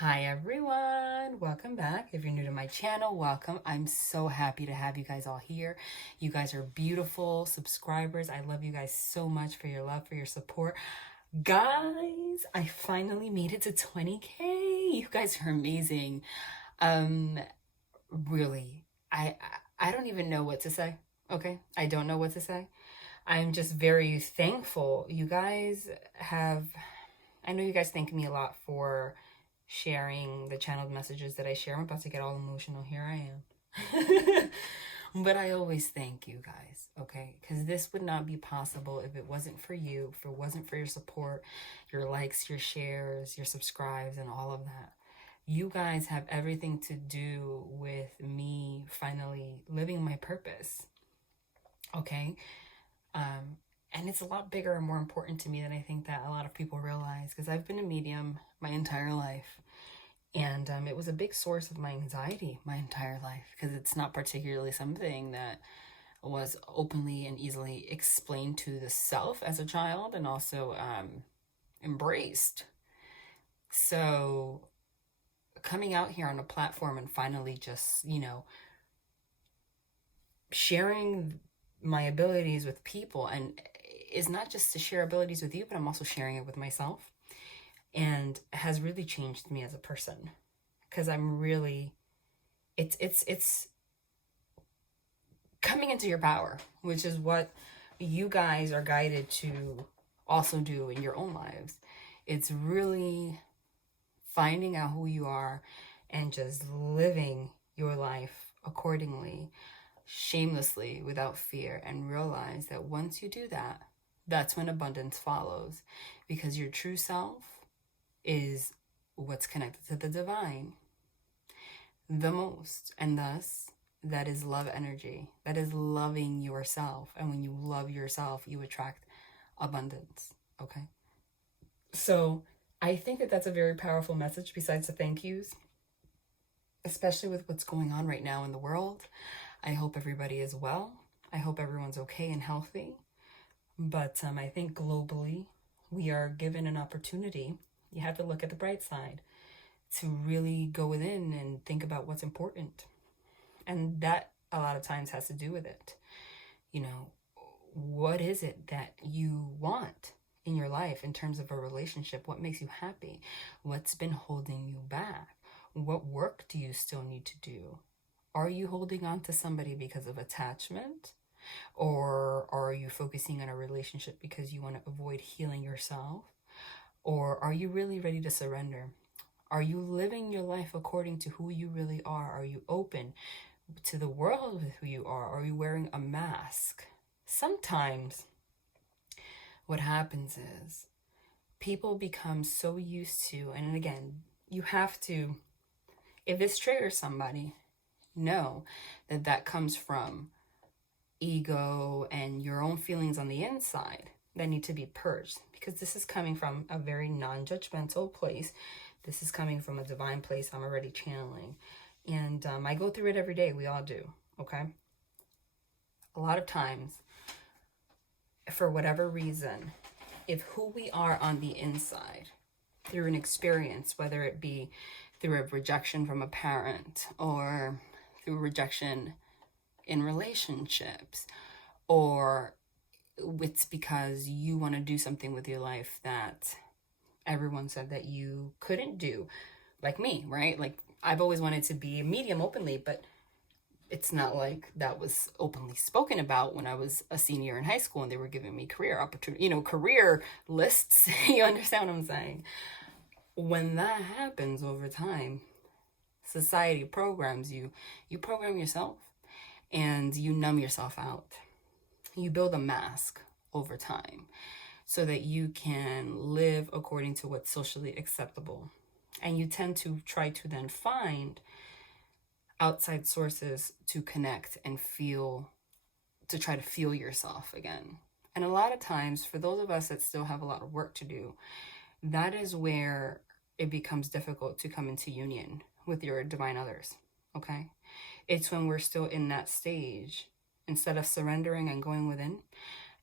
Hi everyone, welcome back. If you're new to my channel, welcome. I'm so happy to have you guys all here. You guys are beautiful subscribers. I love you guys so much for your love, for your support. Guys, I finally made it to 20K. You guys are amazing. Um, really, I don't even know what to say. Okay, I don't know what to say. I'm just very thankful. You guys have, I know you guys thank me a lot for sharing the channeled messages that I share. I'm about to get all emotional. Here I am. But I always thank you guys, okay? Because this would not be possible if it wasn't for you, if it wasn't for your support, your likes, your shares, your subscribes, and all of that. You guys have everything to do with me finally living my purpose, okay? Um, and it's a lot bigger and more important to me than I think that a lot of people realize, because I've been a medium my entire life. And it was a big source of my anxiety my entire life, because it's not particularly something that was openly and easily explained to the self as a child, and also embraced. So coming out here on a platform and finally just, sharing my abilities with people, and is not just to share abilities with you, but I'm also sharing it with myself, and has really changed me as a person, because I'm really, it's coming into your power, which is what you guys are guided to also do in your own lives. It's really finding out who you are and just living your life accordingly, shamelessly, without fear, and realize that once you do that, that's when abundance follows, because your true self is what's connected to the divine the most, and thus that is love energy. That is loving yourself, and when you love yourself, you attract abundance. Okay, so I think that that's a very powerful message, besides the thank yous, especially with what's going on right now in the world. I hope everybody is well. I hope everyone's okay and healthy. But I think globally we are given an opportunity. You have to look at the bright side, to really go within and think about what's important. And that a lot of times has to do with it. What is it that you want in your life in terms of a relationship? What makes you happy? What's been holding you back? What work do you still need to do? Are you holding on to somebody because of attachment? Or are you focusing on a relationship because you want to avoid healing yourself? Or are you really ready to surrender? Are you living your life according to who you really are? Are you open to the world with who you are? Are you wearing a mask? Sometimes what happens is people become so used to, and again, you have to, if this triggers somebody, know that that comes from ego and your own feelings on the inside that need to be purged, because this is coming from a very non-judgmental place. This is coming from a divine place I'm already channeling. And I go through it every day. We all do, okay? A lot of times, for whatever reason, if who we are on the inside, through an experience, whether it be through a rejection from a parent, or through rejection in relationships, or it's because you want to do something with your life that everyone said that you couldn't do, like me, right? Like, I've always wanted to be a medium openly, but it's not like that was openly spoken about when I was a senior in high school and they were giving me career opportunity, career lists. You understand what I'm saying? When that happens over time, society programs you, you program yourself, and you numb yourself out. You build a mask over time so that you can live according to what's socially acceptable. And you tend to try to then find outside sources to connect and feel, to try to feel yourself again. And a lot of times, for those of us that still have a lot of work to do, that is where it becomes difficult to come into union with your divine others, okay? It's when we're still in that stage, instead of surrendering and going within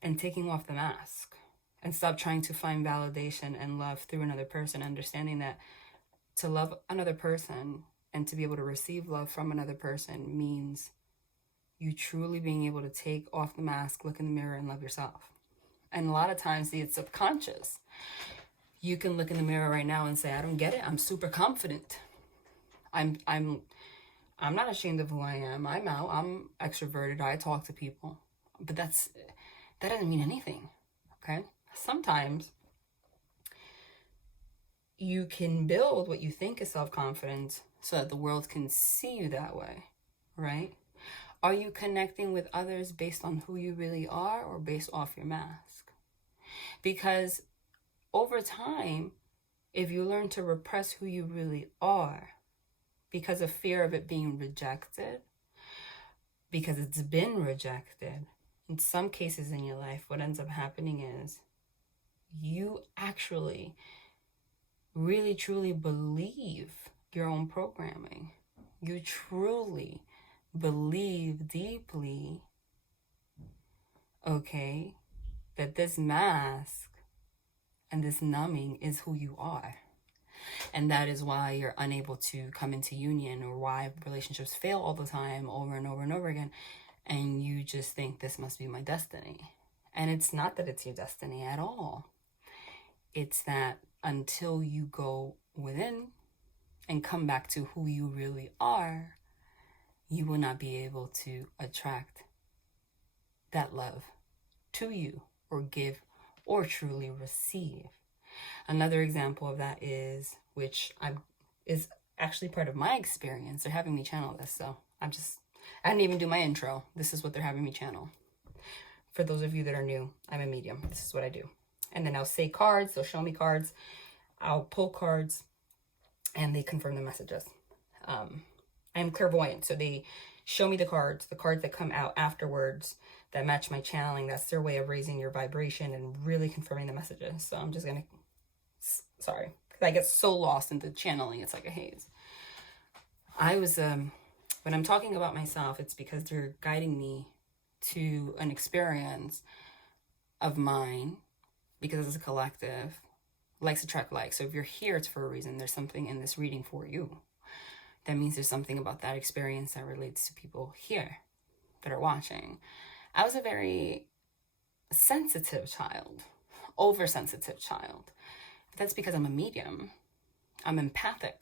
and taking off the mask, and stop trying to find validation and love through another person, understanding that to love another person and to be able to receive love from another person means you truly being able to take off the mask, look in the mirror, and love yourself. And a lot of times it's subconscious. You can look in the mirror right now and say, I don't get it. I'm super confident. I'm not ashamed of who I am. I'm out. I'm extroverted. I talk to people. But that doesn't mean anything. Okay? Sometimes you can build what you think is self-confidence so that the world can see you that way, right? Are you connecting with others based on who you really are or based off your mask? Because over time, if you learn to repress who you really are because of fear of it being rejected, because it's been rejected, in some cases in your life, what ends up happening is you actually really truly believe your own programming. You truly believe deeply, okay, that this mask and this numbing is who you are. And that is why you're unable to come into union, or why relationships fail all the time, over and over and over again. And you just think this must be my destiny. And it's not that it's your destiny at all. It's that until you go within and come back to who you really are, you will not be able to attract that love to you, or give, or truly receive. Another example of that is, is actually part of my experience. They're having me channel this, so I didn't even do my intro. This is what they're having me channel. For those of you that are new, I'm a medium. This is what I do. And then I'll say cards, they'll show me cards, I'll pull cards, and they confirm the messages. I'm clairvoyant, so they show me the cards that come out afterwards that match my channeling. That's their way of raising your vibration and really confirming the messages. So I'm just gonna, sorry, because I get so lost in the channeling, it's like a haze. I was, when I'm talking about myself, it's because they're guiding me to an experience of mine, because as a collective, likes attract likes. So if you're here, it's for a reason. There's something in this reading for you. That means there's something about that experience that relates to people here that are watching. I was a very sensitive child, oversensitive child. That's because I'm a medium. I'm empathic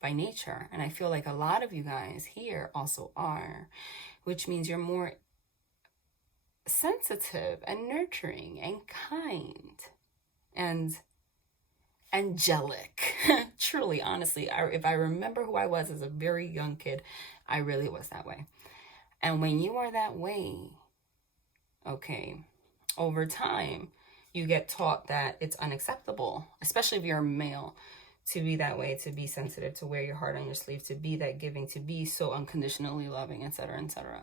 by nature. And I feel like a lot of you guys here also are, which means you're more sensitive and nurturing and kind and angelic. Truly, honestly, if I remember who I was as a very young kid, I really was that way. And when you are that way, okay, over time, you get taught that it's unacceptable, especially if you're a male, to be that way, to be sensitive, to wear your heart on your sleeve, to be that giving, to be so unconditionally loving, etc., etc.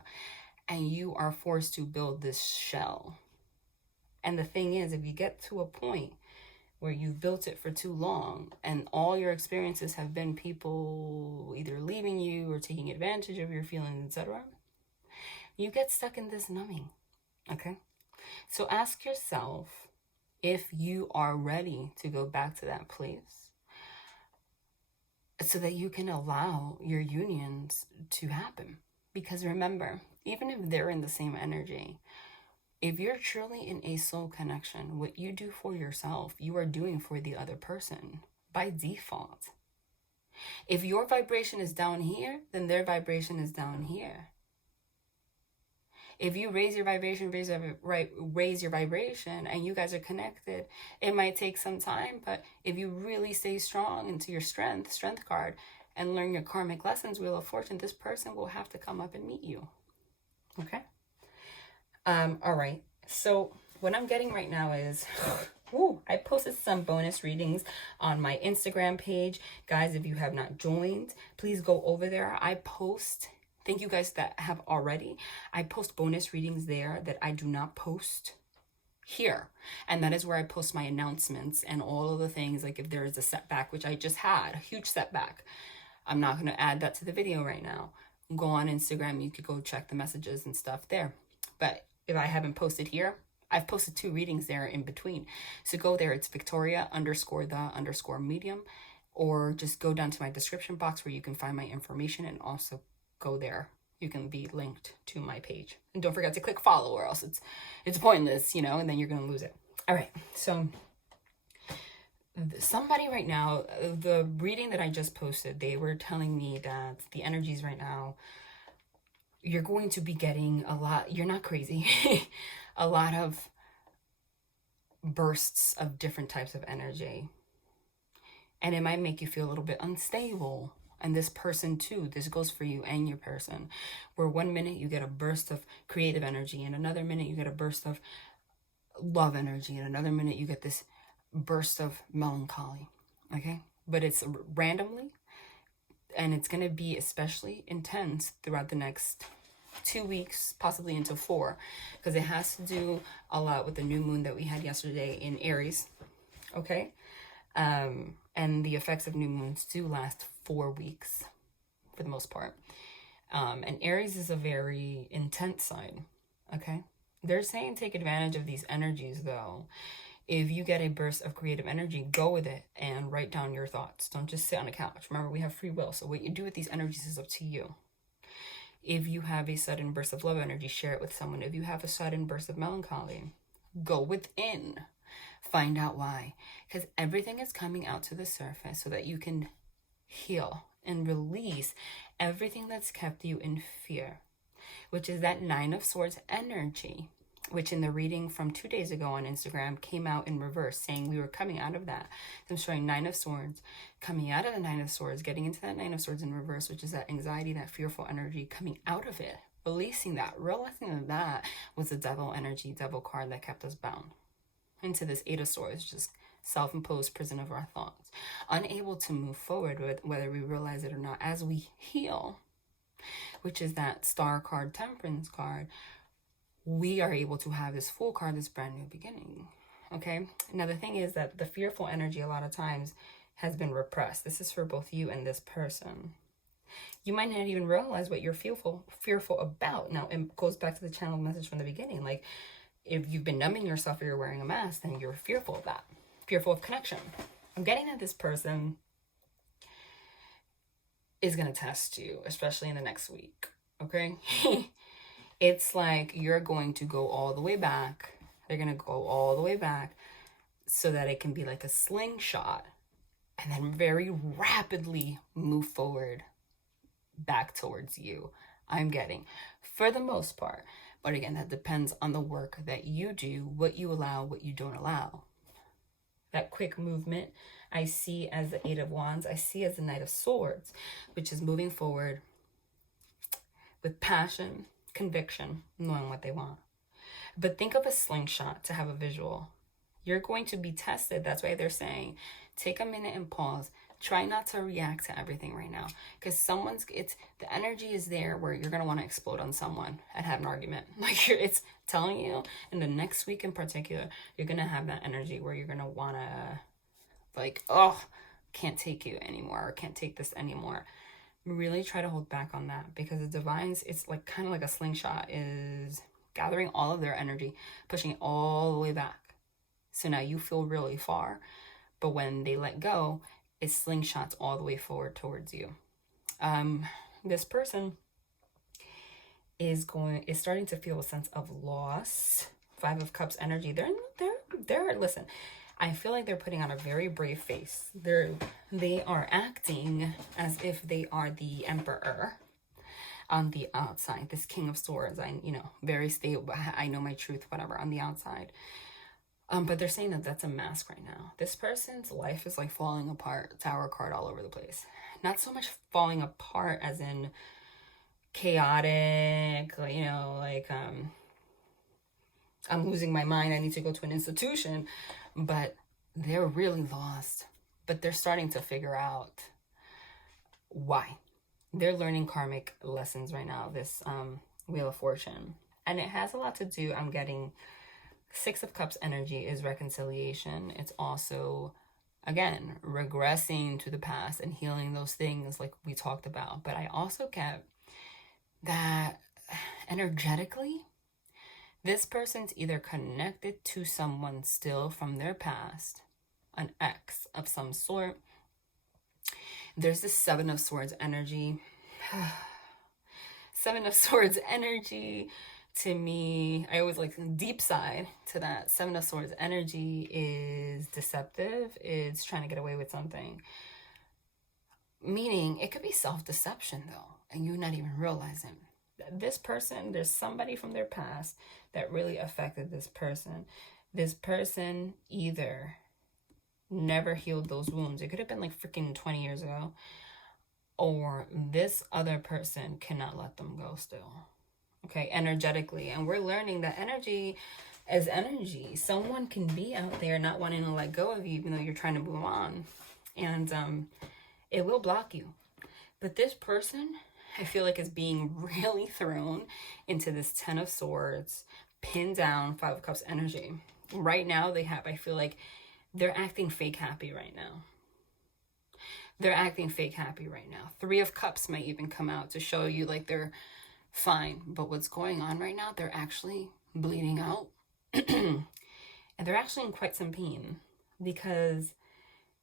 And you are forced to build this shell. And the thing is, if you get to a point where you've built it for too long and all your experiences have been people either leaving you or taking advantage of your feelings, etc., you get stuck in this numbing, okay? So ask yourself if you are ready to go back to that place so that you can allow your unions to happen. Because remember, even if they're in the same energy, if you're truly in a soul connection, what you do for yourself, you are doing for the other person by default. If your vibration is down here, then their vibration is down here. If you raise your vibration, raise your vibration, and you guys are connected, it might take some time, but if you really stay strong into your strength card, and learn your karmic lessons, Wheel of Fortune, this person will have to come up and meet you. Okay? All right. So what I'm getting right now is, I posted some bonus readings on my Instagram page. Guys, if you have not joined, please go over there. Thank you guys that have already. I post bonus readings there that I do not post here. And that is where I post my announcements and all of the things, like if there is a setback, which I just had, a huge setback. I'm not going to add that to the video right now. Go on Instagram. You could go check the messages and stuff there. But if I haven't posted here, I've posted 2 readings there in between. So go there. It's Victoria_the_medium. or just go down to my description box where you can find my information, and also go there. You can be linked to my page. And don't forget to click follow, or else it's pointless, you know, and then you're going to lose it. All right. So somebody right now, the reading that I just posted, they were telling me that the energies right now, you're going to be getting a lot, you're not crazy, a lot of bursts of different types of energy. And it might make you feel a little bit unstable. And this person too, this goes for you and your person, where one minute you get a burst of creative energy, and another minute you get a burst of love energy, and another minute you get this burst of melancholy. Okay? But it's randomly, and it's going to be especially intense throughout the next 2 weeks, possibly into 4, because it has to do a lot with the new moon that we had yesterday in Aries. Okay? And the effects of new moons do last 4 weeks for the most part. And Aries is a very intense sign. Okay? They're saying take advantage of these energies, though. If you get a burst of creative energy, go with it and write down your thoughts. Don't just sit on a couch. Remember, we have free will. So what you do with these energies is up to you. If you have a sudden burst of love energy, share it with someone. If you have a sudden burst of melancholy, go within. Find out why. Because everything is coming out to the surface so that you can heal and release everything that's kept you in fear, which is that 9 of Swords energy, which in the reading from 2 days ago on Instagram came out in reverse, saying we were coming out of that. I'm showing 9 of Swords, coming out of the 9 of Swords, getting into that 9 of Swords in reverse, which is that anxiety, that fearful energy, coming out of it, releasing that, realizing that that was the devil energy, devil card that kept us bound into this 8 of Swords, just self-imposed prison of our thoughts, unable to move forward with whether we realize it or not as we heal, which is that Star card, Temperance card. We are able to have this Fool card, this brand new beginning. Okay? Now, the thing is that the fearful energy a lot of times has been repressed. This is for both you and this person. You might not even realize what you're fearful about. Now, it goes back to the channel message from the beginning. Like, if you've been numbing yourself or you're wearing a mask, then you're fearful of that. Fearful of connection. I'm getting that this person is going to test you, especially in the next week. Okay? It's like you're going to go all the way back. They're going to go all the way back so that it can be like a slingshot, and then very rapidly move forward back towards you. I'm getting, for the most part. But again, that depends on the work that you do, what you allow, what you don't allow. That quick movement I see as the 8 of Wands. I see as the Knight of Swords, which is moving forward with passion, conviction, knowing what they want. But think of a slingshot to have a visual. You're going to be tested. That's why they're saying take a minute and pause. Try not to react to everything right now, because the energy is there where you're going to want to explode on someone and have an argument. Like, it's telling you in the next week in particular, you're going to have that energy where you're going to want to, like, oh, can't take you anymore, or can't take this anymore. Really try to hold back on that, because the divines, it's like kind of like a slingshot, is gathering all of their energy, pushing it all the way back. So now you feel really far, but when they let go, it slingshots all the way forward towards you. This person is starting to feel a sense of loss. 5 of Cups energy. They're listen, I feel like they're putting on a very brave face. They are acting as if they are the emperor on the outside. This King of Swords, very stable. I know my truth, whatever, on the outside. But they're saying that that's a mask right now. This person's life is like falling apart. Tower card all over the place. Not so much falling apart as in chaotic, I'm losing my mind, I need to go to an institution. But they're really lost. But they're starting to figure out why. They're learning karmic lessons right now, this Wheel of Fortune. And it has a lot to do, I'm getting 6 of Cups energy is reconciliation. It's also, again, regressing to the past and healing those things like we talked about. But I also get that energetically, this person's either connected to someone still from their past, an ex of some sort, There's this Seven of Swords energy. Seven of Swords energy, to me, I always like deep side to that. Seven of Swords energy is deceptive. It's trying to get away with something. Meaning, it could be self-deception, though, and you're not even realizing. This person, there's somebody from their past that really affected this person. This person either never healed those wounds. It could have been like freaking 20 years ago. Or this other person cannot let them go still. Okay, energetically. And we're learning that energy is energy. Someone can be out there not wanting to let go of you, even though you're trying to move on. And it will block you. But this person, I feel like, is being really thrown into this Ten of Swords, pinned down, Five of Cups energy. Right now, I feel like they're acting fake happy right now. They're acting fake happy right now. Three of Cups might even come out to show you like they're fine. But what's going on right now, they're actually bleeding out. And they're actually in quite some pain because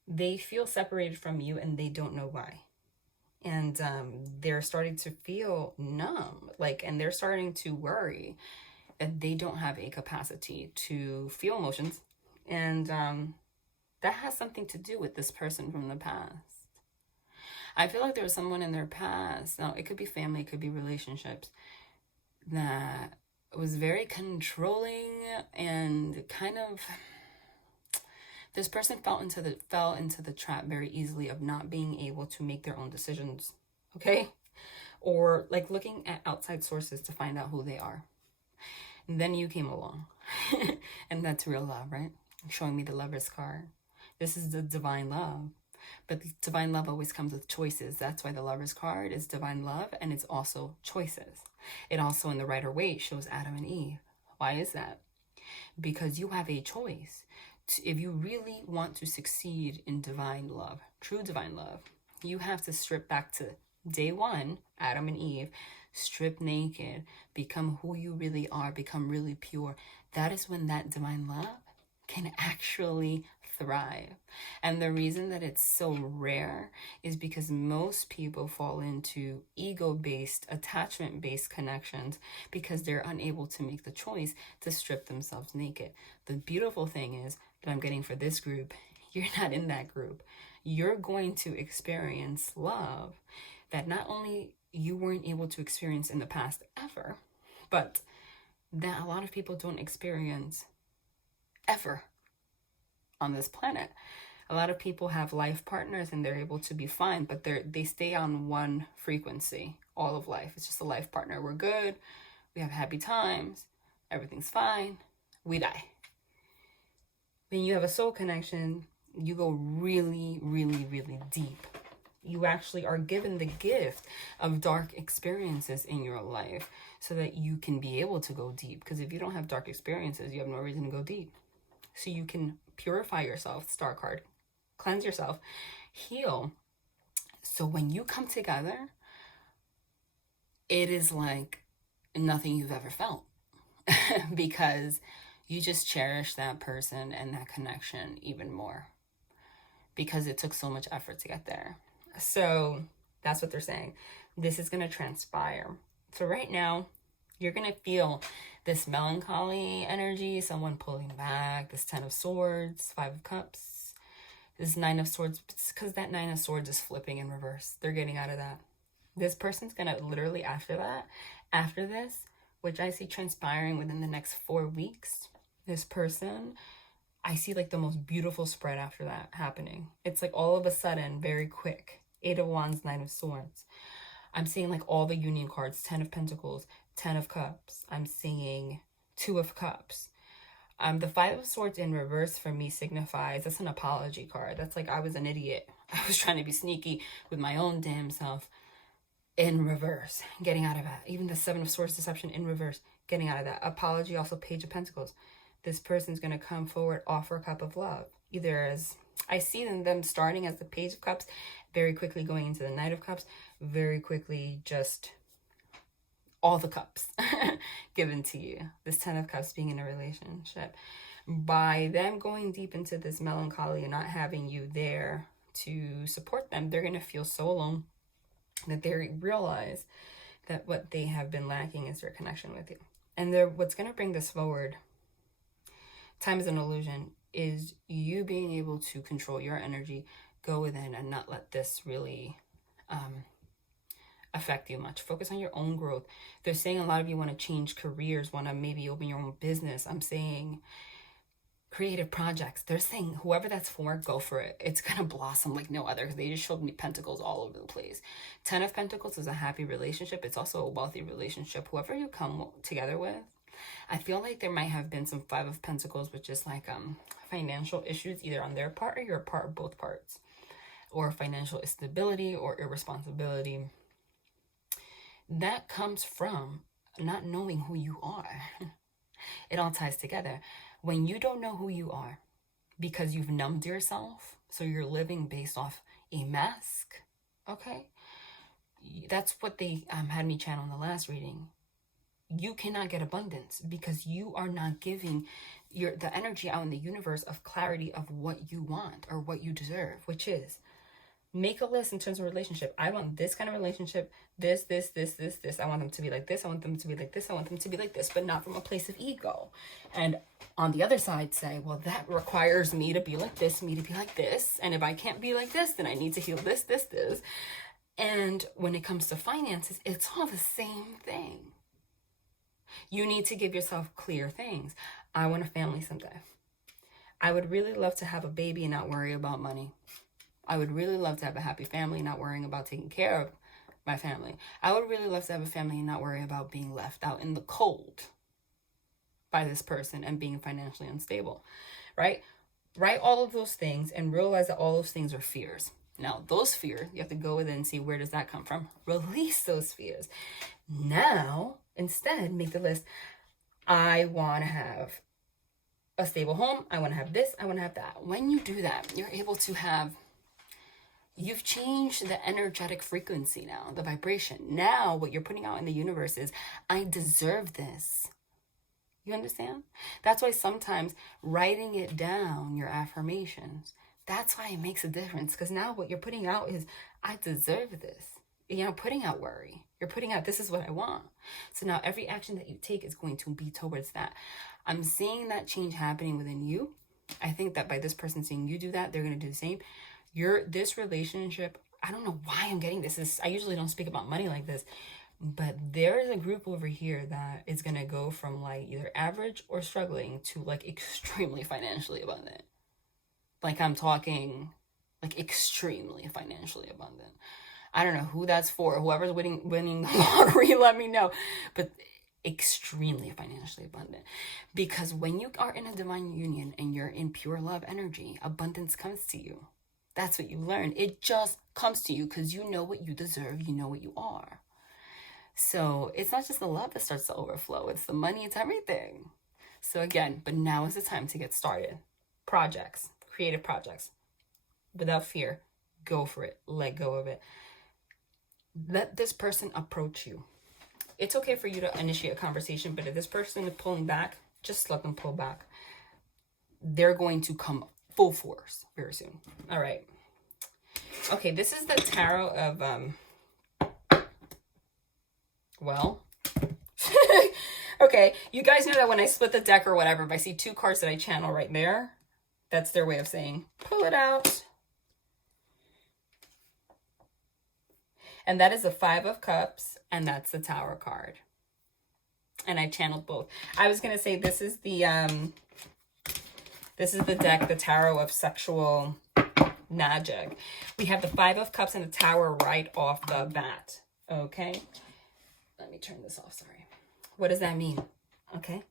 they feel separated from you and they don't know why. And they're starting to feel numb, and they're starting to worry that they don't have a capacity to feel emotions. And that has something to do with this person from the past. I feel like there was someone in their past, now it could be family, it could be relationships, that was very controlling and kind of, this person fell into the trap very easily of not being able to make their own decisions, okay? Or like looking at outside sources to find out who they are. And then you came along. And that's real love, right? Showing me the Lover's card. This is the divine love. But divine love always comes with choices. That's why the Lover's card is divine love, and it's also choices. It also, in the Rider Waite, shows Adam and Eve. Why is that? Because you have a choice. If you really want to succeed in divine love, true divine love, you have to strip back to day one, Adam and Eve, strip naked, become who you really are, become really pure. That is when that divine love can actually thrive. And the reason that it's so rare is because most people fall into ego-based, attachment-based connections because they're unable to make the choice to strip themselves naked. The beautiful thing is that I'm getting for this group, you're not in that group. You're going to experience love that not only you weren't able to experience in the past ever, but that a lot of people don't experience ever on this planet. A lot of people have life partners and they're able to be fine, but they stay on one frequency all of life. It's just a life partner. We're good. We have happy times. Everything's fine. We die. When you have a soul connection, you go really, really, really deep. You actually are given the gift of dark experiences in your life so that you can be able to go deep. Because if you don't have dark experiences, you have no reason to go deep. So you can purify yourself, Star card, cleanse yourself, heal. So when you come together, it is like nothing you've ever felt because you just cherish that person and that connection even more because it took so much effort to get there. So that's what they're saying. This is going to transpire. So right now, you're going to feel this melancholy energy, someone pulling back, this Ten of Swords, Five of Cups, this Nine of Swords, because that Nine of Swords is flipping in reverse. They're getting out of that. This person's going to literally after this, which I see transpiring within the next 4 weeks, this person, I see like the most beautiful spread after that happening. It's like all of a sudden, very quick. Eight of Wands, Nine of Swords. I'm seeing like all the union cards, 10 of Pentacles, 10 of Cups. I'm seeing 2 of Cups. The Five of Swords in reverse for me signifies, that's an apology card. That's like, I was an idiot. I was trying to be sneaky with my own damn self. In reverse, getting out of that. Even the Seven of Swords deception in reverse, getting out of that. Apology, also Page of Pentacles. This person's going to come forward, offer a cup of love. Either as, I see them starting as the Page of Cups, very quickly going into the Knight of Cups, very quickly just all the cups given to you. This Ten of Cups being in a relationship. By them going deep into this melancholy and not having you there to support them, they're going to feel so alone that they realize that what they have been lacking is their connection with you. And what's going to bring this forward, time is an illusion, is you being able to control your energy, go within, and not let this really affect you much. Focus on your own growth. They're saying a lot of you want to change careers, want to maybe open your own business. I'm saying creative projects. They're saying whoever that's for, go for it. It's going to blossom like no other, because they just showed me pentacles all over the place. 10 of Pentacles is a happy relationship. It's also a wealthy relationship. Whoever you come together with, I feel like there might have been some 5 of Pentacles, which is like financial issues, either on their part or your part, or both parts, or financial instability or irresponsibility. That comes from not knowing who you are. It all ties together. When you don't know who you are because you've numbed yourself, so you're living based off a mask, okay? That's what they had me channel in the last reading. You cannot get abundance because you are not giving the energy out in the universe of clarity of what you want or what you deserve, which is make a list in terms of relationship. I want this kind of relationship, this. I want them to be like this. I want them to be like this. I want them to be like this, but not from a place of ego. And on the other side, say, well, that requires me to be like this, me to be like this. And if I can't be like this, then I need to heal this. And when it comes to finances, it's all the same thing. You need to give yourself clear things. I want a family someday. I would really love to have a baby and not worry about money. I would really love to have a happy family, not worrying about taking care of my family. I would really love to have a family and not worry about being left out in the cold by this person and being financially unstable, right? Write all of those things and realize that all those things are fears. Now, those fears, you have to go within and see, where does that come from? Release those fears. Now, instead, make the list. I want to have a stable home. I want to have this. I want to have that. When you do that, you're able to have, you've changed the energetic frequency now, the vibration. Now, what you're putting out in the universe is, I deserve this. You understand? That's why sometimes writing it down, your affirmations, that's why it makes a difference. Because now what you're putting out is, I deserve this. You're not putting out worry. You're putting out, this is what I want. So now every action that you take is going to be towards that. I'm seeing that change happening within you. I think that by this person seeing you do that, they're going to do the same. This relationship, I don't know why I'm getting this. I usually don't speak about money like this. But there is a group over here that is going to go from like either average or struggling to like extremely financially abundant. Like I'm talking like extremely financially abundant. I don't know who that's for. Whoever's winning the lottery, let me know. But extremely financially abundant. Because when you are in a divine union and you're in pure love energy, abundance comes to you. That's what you learn. It just comes to you because you know what you deserve. You know what you are. So it's not just the love that starts to overflow. It's the money. It's everything. So again, but now is the time to get started. Projects, creative projects. Without fear, go for it. Let go of it. Let this person approach you. It's okay for you to initiate a conversation, but if this person is pulling back, just let them pull back. They're going to come full force very soon. All right. Okay, this is the tarot of well, okay, you guys know that when I split the deck or whatever, if I see 2 cards that I channel right there, that's their way of saying, pull it out. And that is the 5 of Cups, and that's the Tower card. And I channeled both. I was going to say this is the deck, the Tarot of Sexual Magic. We have the 5 of Cups and the Tower right off the bat, okay? Let me turn this off, sorry. What does that mean? Okay.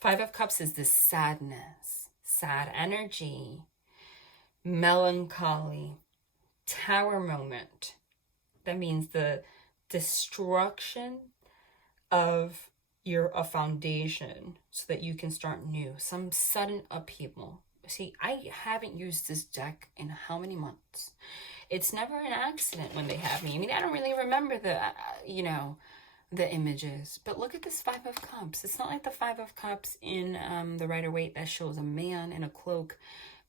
5 of Cups is this sadness, sad energy, melancholy, Tower moment. That means the destruction of a foundation so that you can start new. Some sudden upheaval. See, I haven't used this deck in how many months? It's never an accident when they have me. I mean, I don't really remember the images, but look at this 5 of Cups. It's not like the 5 of Cups in the Rider-Waite that shows a man in a cloak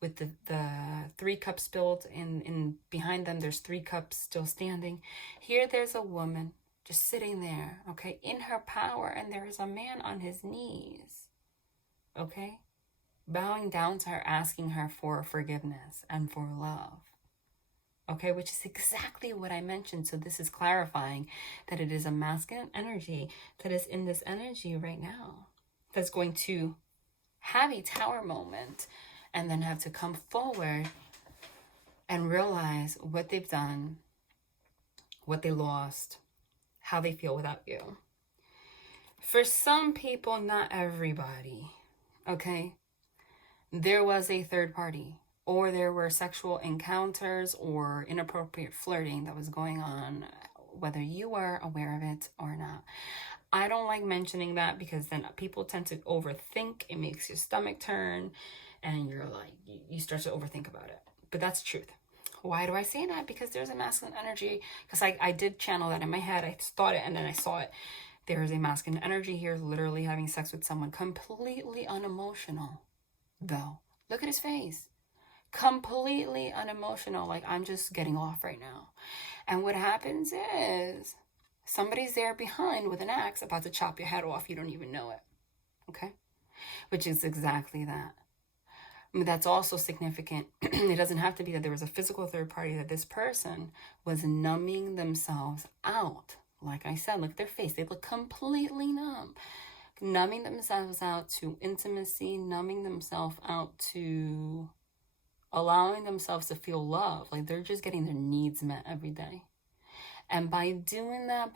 with the 3 cups spilled, and behind them there's 3 cups still standing. Here there's a woman just sitting there, okay, in her power, and there is a man on his knees, okay, bowing down to her, asking her for forgiveness and for love. Okay, which is exactly what I mentioned. So this is clarifying that it is a masculine energy that is in this energy right now, that's going to have a tower moment and then have to come forward and realize what they've done, what they lost, how they feel without you. For some people, not everybody, okay, there was a third party, or there were sexual encounters or inappropriate flirting that was going on, whether you were aware of it or not. I don't like mentioning that because then people tend to overthink. It makes your stomach turn and you're like, you start to overthink about it. But that's truth. Why do I say that? Because there's a masculine energy. Because I did channel that in my head. I thought it and then I saw it. There is a masculine energy here, literally having sex with someone, completely unemotional, though. Look at his face. Completely unemotional, like I'm just getting off right now. And what happens is somebody's there behind with an axe about to chop your head off. You don't even know it. Okay? Which is exactly that. I mean, that's also significant. It doesn't have to be that there was a physical third party, that this person was numbing themselves out. Like I said, look at their face. They look completely numb. Numbing themselves out to intimacy, numbing themselves out to allowing themselves to feel love. Like they're just getting their needs met every day. And by doing that,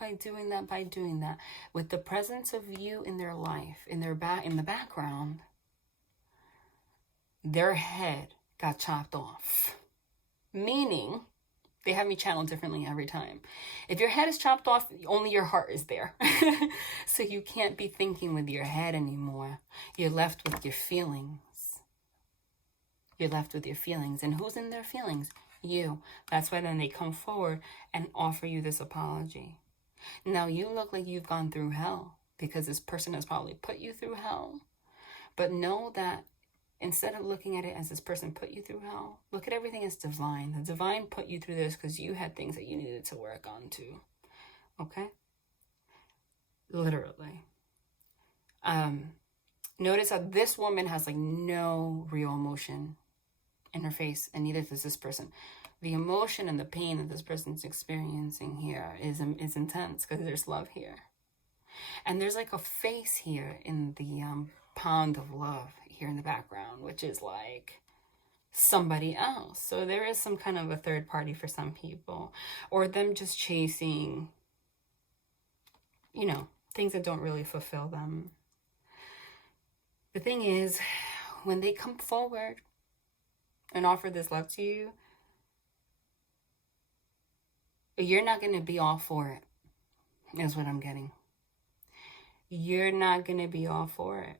with the presence of you in their life, in the background, their head got chopped off. Meaning, they have me channeled differently every time. If your head is chopped off, only your heart is there. So you can't be thinking with your head anymore. You're left with your feelings. You're left with your feelings. And who's in their feelings? You. That's why then they come forward and offer you this apology. Now you look like you've gone through hell because this person has probably put you through hell. But know that instead of looking at it as this person put you through hell, look at everything as divine. The divine put you through this because you had things that you needed to work on too. Okay? Literally. Notice how this woman has like no real emotion in her face, and neither does this person. The emotion and the pain that this person's experiencing here is intense because there's love here. And there's like a face here in the pond of love here in the background, which is like somebody else. So there is some kind of a third party for some people, or them just chasing, you know, things that don't really fulfill them. The thing is, when they come forward and offer this love to you, you're not going to be all for it, is what I'm getting. You're not going to be all for it.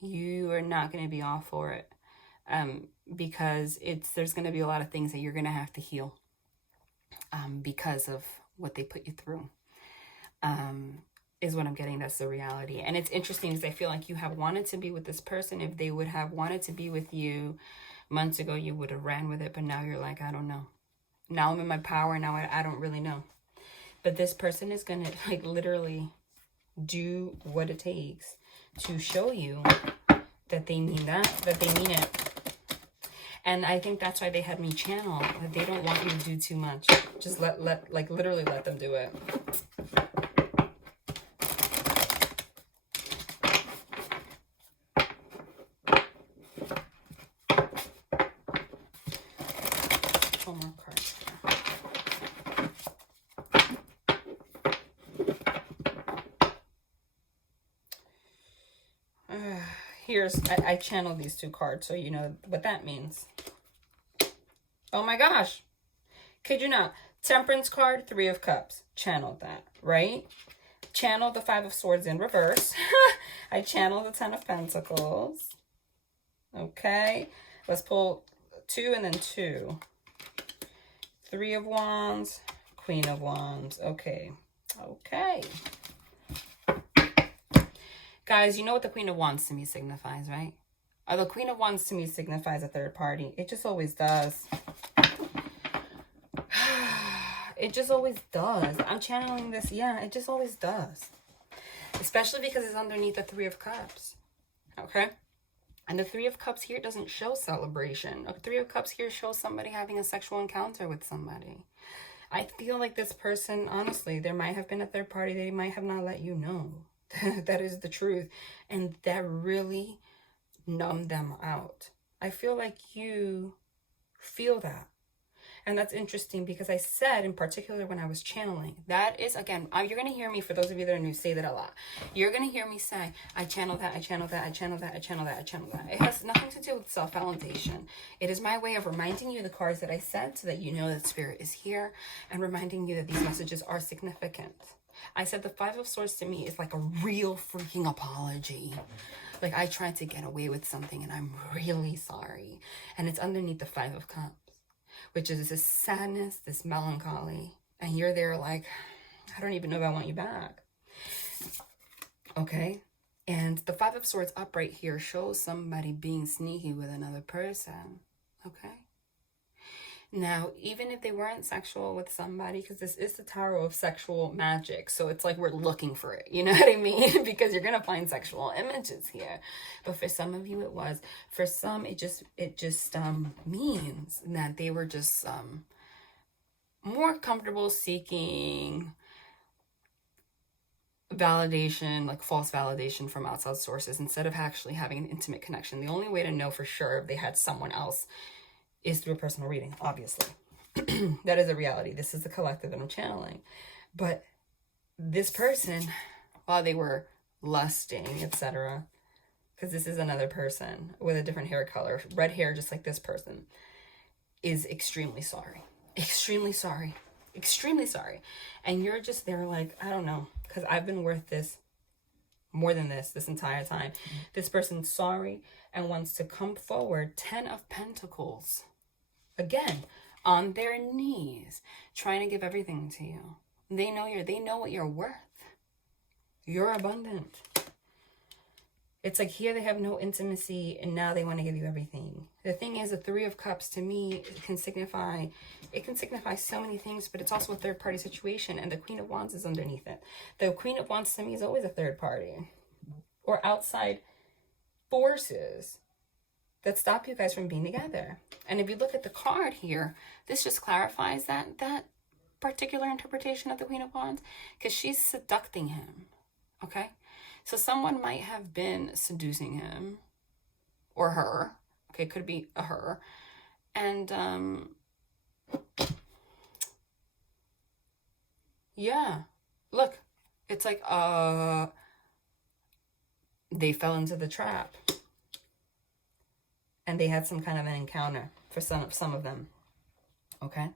You are not going to be all for it, because there's going to be a lot of things that you're going to have to heal because of what they put you through, is what I'm getting. That's the reality. And it's interesting because I feel like you have wanted to be with this person. If they would have wanted to be with you months ago, you would have ran with it. But now you're like, I don't know. Now I'm in my power. Now I don't really know. But this person is going to like literally do what it takes to show you that they mean that they mean it. And I think that's why they had me channel. That they don't want you to do too much. Just literally let them do it. One more card. I channeled these 2 cards, so you know what that means. Oh my gosh. Kid you not. Temperance card, 3 of Cups. Channeled that, right? Channeled the 5 of Swords in reverse. I channeled the 10 of Pentacles. Okay. Let's pull 2 and then 2. 3 of Wands, Queen of Wands. Okay. Okay. Guys, you know what the Queen of Wands to me signifies, right? The Queen of Wands to me signifies a third party. It just always does. It just always does. I'm channeling this. Yeah, it just always does. Especially because it's underneath the Three of Cups. Okay? And the Three of Cups here doesn't show celebration. The Three of Cups here shows somebody having a sexual encounter with somebody. I feel like this person, honestly, there might have been a third party. They might have not let you know. That is the truth. And that really numbed them out. I feel like you feel that. And that's interesting because I said, in particular, when I was channeling, that is, again, you're going to hear me, for those of you that are new, say that a lot. You're going to hear me say, I channel that, I channel that, I channel that, I channel that, I channel that. It has nothing to do with self-validation. It is my way of reminding you the cards that I said so that you know that Spirit is here, and reminding you that these messages are significant. I said the Five of Swords to me is like a real freaking apology. Like, I tried to get away with something and I'm really sorry. And it's underneath the Five of Cups, which is this sadness, this melancholy. And you're there like, I don't even know if I want you back. Okay? And the Five of Swords upright here shows somebody being sneaky with another person. Okay? Now, even if they weren't sexual with somebody, because this is the Tower of Sexual Magic, so it's like we're looking for it, you know what I mean? Because you're going to find sexual images here. But for some of you, it was. For some, it just means that they were just more comfortable seeking validation, like false validation from outside sources, instead of actually having an intimate connection. The only way to know for sure if they had someone else is through a personal reading, obviously. That is a reality. This is the collective that I'm channeling. But this person, while they were lusting, etc., because this is another person with a different hair color, red hair just like this person, is extremely sorry. Extremely sorry. Extremely sorry. And you're just there like, I don't know, because I've been worth this, more than this entire time. This person's sorry and wants to come forward. 10 of Pentacles. Again, on their knees, trying to give everything to you. They know what you're worth. You're abundant. It's like here they have no intimacy and now they want to give you everything. The thing is, the Three of Cups to me can signify so many things, but it's also a third party situation, and the Queen of Wands is underneath it. The Queen of Wands to me is always a third party or outside forces that stop you guys from being together. And if you look at the card here, this just clarifies that particular interpretation of the Queen of Wands, because she's seducing him. Okay? So someone might have been seducing him or her. Okay, it could be a her. And yeah. Look, it's like they fell into the trap. And they had some kind of an encounter for some of them. Okay?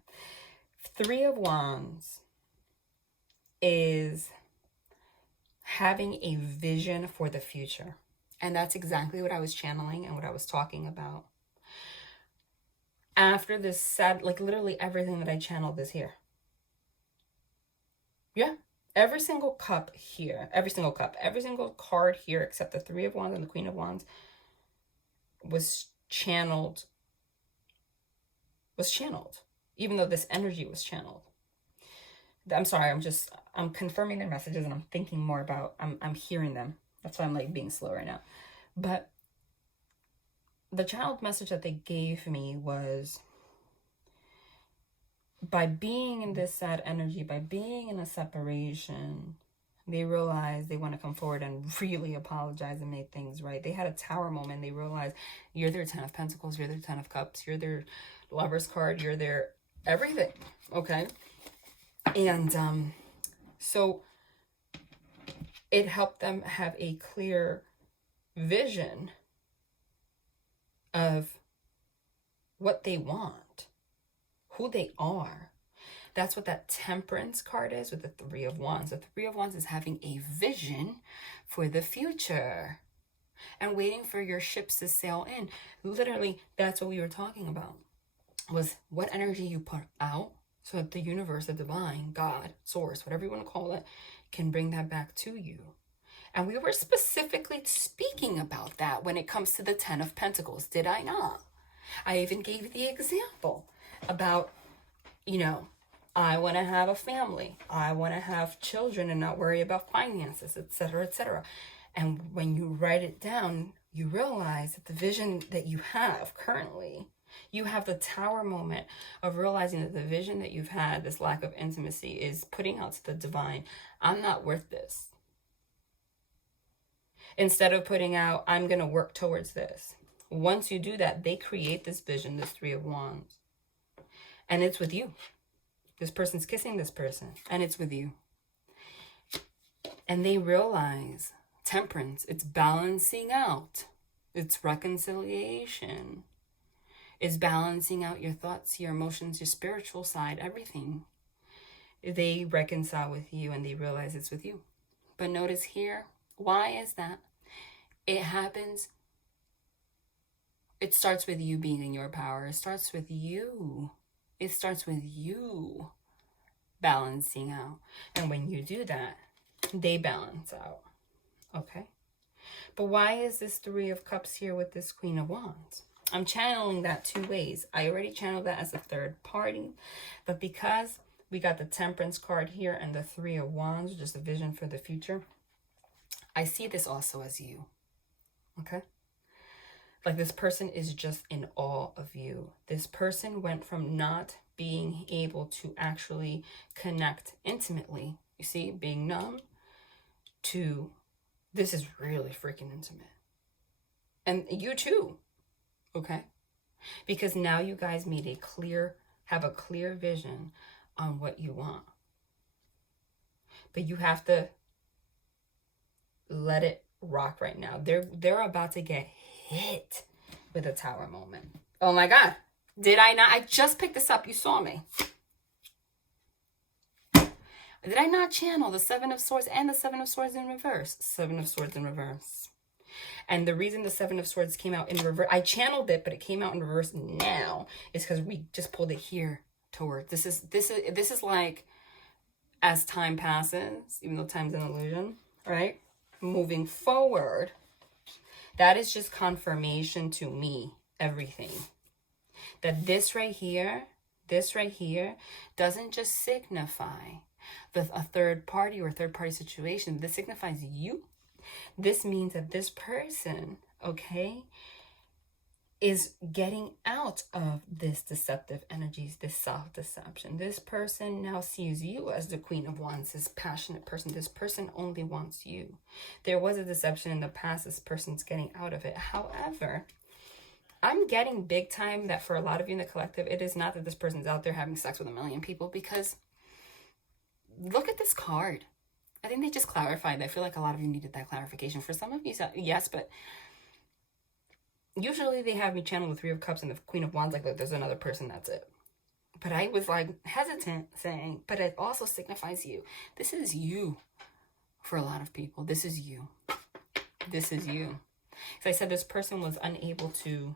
Three of Wands is having a vision for the future. And that's exactly what I was channeling and what I was talking about. After this sad, like literally everything that I channeled is here. Yeah. Every single cup here, every single card here, except the Three of Wands and the Queen of Wands, was channeled, even though this energy was channeled. I'm sorry, I'm confirming their messages and I'm thinking more about, I'm hearing them. That's why I'm like being slow right now. But the child message that they gave me was, by being in this sad energy, by being in a separation, they realize they want to come forward and really apologize and make things right. They had a tower moment. They realized you're their 10 of Pentacles, you're their 10 of Cups, you're their Lover's card, you're their everything, okay? And so it helped them have a clear vision of what they want, who they are. That's what that Temperance card is with the Three of Wands. The Three of Wands is having a vision for the future and waiting for your ships to sail in. Literally, that's what we were talking about, was what energy you put out so that the universe, the divine, God, source, whatever you want to call it, can bring that back to you. And we were specifically speaking about that when it comes to the 10 of Pentacles, did I not? I even gave the example about, you know, I want to have a family. I want to have children and not worry about finances, etc., etc. And when you write it down, you realize that the vision that you have currently, you have the tower moment of realizing that the vision that you've had, this lack of intimacy, is putting out to the divine, I'm not worth this. Instead of putting out, I'm going to work towards this. Once you do that, they create this vision, this Three of Wands. And it's with you. This person's kissing this person, and it's with you. And they realize temperance, it's balancing out. It's reconciliation. It's balancing out your thoughts, your emotions, your spiritual side, everything. They reconcile with you and they realize it's with you. But notice here, why is that? It happens. It starts with you being in your power. It starts with you. It starts with you balancing out. And when you do that, they balance out. Okay? But why is this Three of Cups here with this Queen of Wands? I'm channeling that two ways. I already channeled that as a third party. But because we got the Temperance card here and the Three of Wands, just a vision for the future, I see this also as you. Okay? Like this person is just in awe of you. This person went from not being able to actually connect intimately, you see, being numb, to this is really freaking intimate. And you too, okay? Because now you guys have a clear vision on what you want. But you have to let it rock right now. They're about to get hit with a tower moment. Oh my God. Did I not? I just picked this up. You saw me. Did I not channel the Seven of Swords and the Seven of Swords in reverse? Seven of Swords in reverse. And the reason the Seven of Swords came out in reverse, I channeled it, but it came out in reverse now, is because we just pulled it here toward. This is like, as time passes, even though time's an illusion, right? Moving forward, that is just confirmation to me, everything. That this right here doesn't just signify a third party or a third party situation. This signifies you. This means that this person, okay, is getting out of this deceptive energies, this self-deception. This person now sees you as the Queen of Wands, this passionate person. This person only wants you. There was a deception in the past. This person's getting out of it. However, I'm getting big time that for a lot of you in the collective, it is not that this person's out there having sex with a million people, because look at this card. I think they just clarified. I feel like a lot of you needed that clarification. For some of you, yes, but usually they have me channel the Three of Cups and the Queen of Wands like, look, there's another person, that's it. But I was like hesitant saying, but it also signifies you. This is you for a lot of people. This is you. This is you. As I said, this person was unable to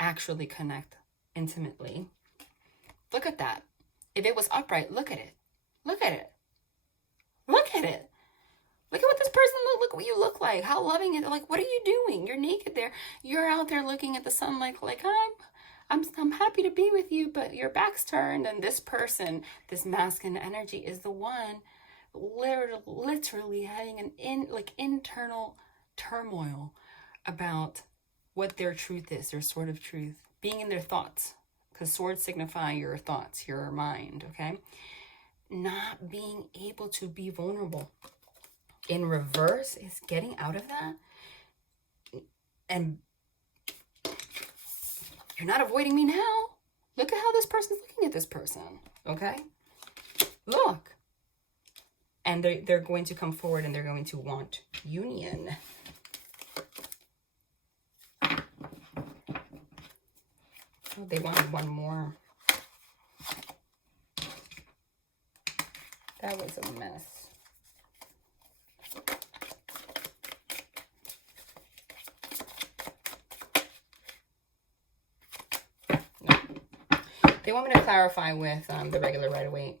actually connect intimately. Look at that. If it was upright, look at it. Look at it. Look at it. Look at what this person look what you look like. How loving it. Like, what are you doing? You're naked there. You're out there looking at the sun like I'm happy to be with you, but your back's turned. And this person, this masculine energy, is the one literally having an internal turmoil about what their truth is, their sword of truth, being in their thoughts, because swords signify your thoughts, your mind, okay? Not being able to be vulnerable. In reverse is getting out of that, and you're not avoiding me now. Look at how this person's looking at this person, okay? Look. And they're going to come forward and they're going to want union. Oh, they wanted one more. That was a mess. No. They want me to clarify with the regular right-of-way.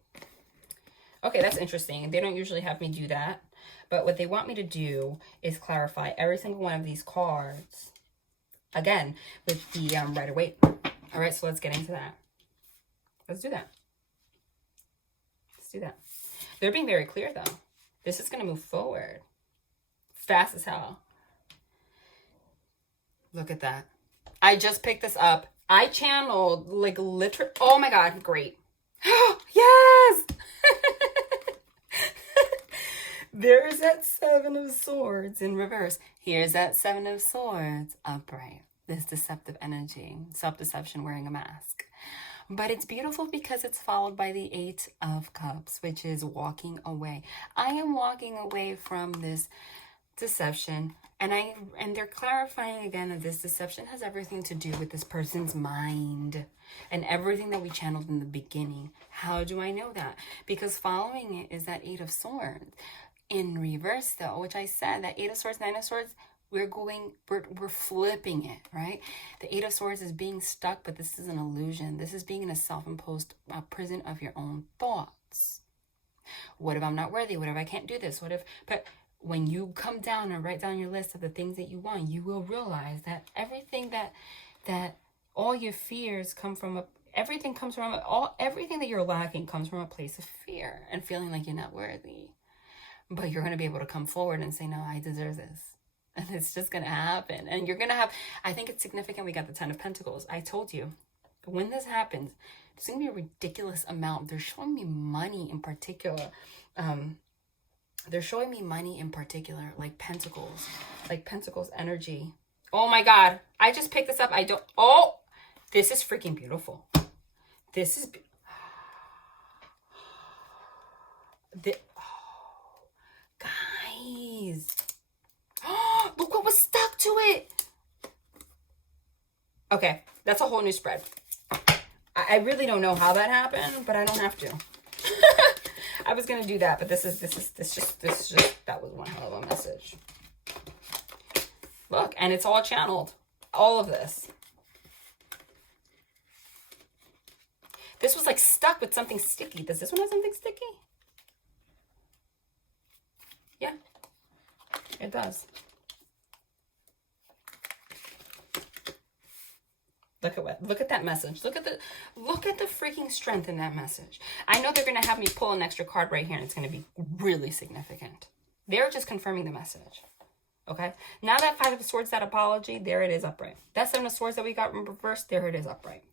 Okay, that's interesting. They don't usually have me do that. But what they want me to do is clarify every single one of these cards, again, with the Rider-Waite. All right, so let's get into that. Let's do that. Let's do that. They're being very clear, though. This is going to move forward fast as hell. Look at that. I just picked this up. I channeled, like, literally. Oh, my God. Great. Yes! There's that Seven of Swords in reverse. Here's that Seven of Swords upright. This deceptive energy. Self-deception, wearing a mask. But it's beautiful because it's followed by the Eight of Cups, which is walking away. I am walking away from this deception, and they're clarifying again that this deception has everything to do with this person's mind and everything that we channeled in the beginning. How do I know that? Because following it is that Eight of Swords in reverse, though, which I said that Eight of Swords, Nine of Swords, we're flipping it, right? The Eight of Swords is being stuck, but this is an illusion. This is being in a self-imposed prison of your own thoughts. What if I'm not worthy? What if I can't do this? But when you come down and write down your list of the things that you want, you will realize that everything that all your fears come from, everything that you're lacking comes from a place of fear and feeling like you're not worthy. But you're going to be able to come forward and say, no, I deserve this. And it's just going to happen. And you're going to have, I think it's significant we got the Ten of Pentacles. I told you, when this happens, there's going to be a ridiculous amount. They're showing me money in particular. Like Pentacles energy. Oh my God. I just picked this up. This is freaking beautiful. This is, guys. Look what was stuck to it. Okay, that's a whole new spread. I really don't know how that happened, but I don't have to. I was gonna do that, but this is just that was one hell of a message. Look, and it's all channeled. All of this. This was like stuck with something sticky. Does this one have something sticky? Yeah, it does. Look at that message. Look at the freaking strength in that message. I know they're gonna have me pull an extra card right here, and it's gonna be really significant. They're just confirming the message. Okay. Now that Five of Swords, that apology, there it is upright. That Seven of Swords that we got in reverse, there it is upright.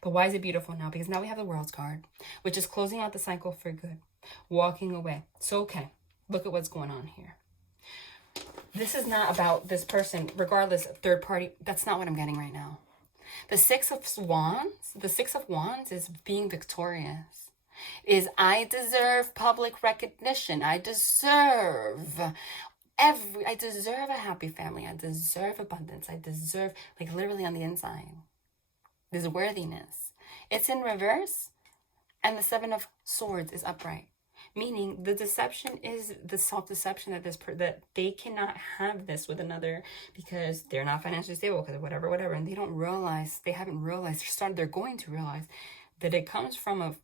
But why is it beautiful now? Because now we have the World's card, which is closing out the cycle for good, walking away. So okay, look at what's going on here. This is not about this person, regardless of third party. That's not what I'm getting right now. The Six of Wands is being victorious. I deserve public recognition. I deserve a happy family. I deserve abundance. I deserve, like, literally on the inside. There's worthiness. It's in reverse, and the Seven of Swords is upright. Meaning the deception is the self-deception that they cannot have this with another because they're not financially stable, because whatever, and they haven't realized, they're going to realize that it comes from a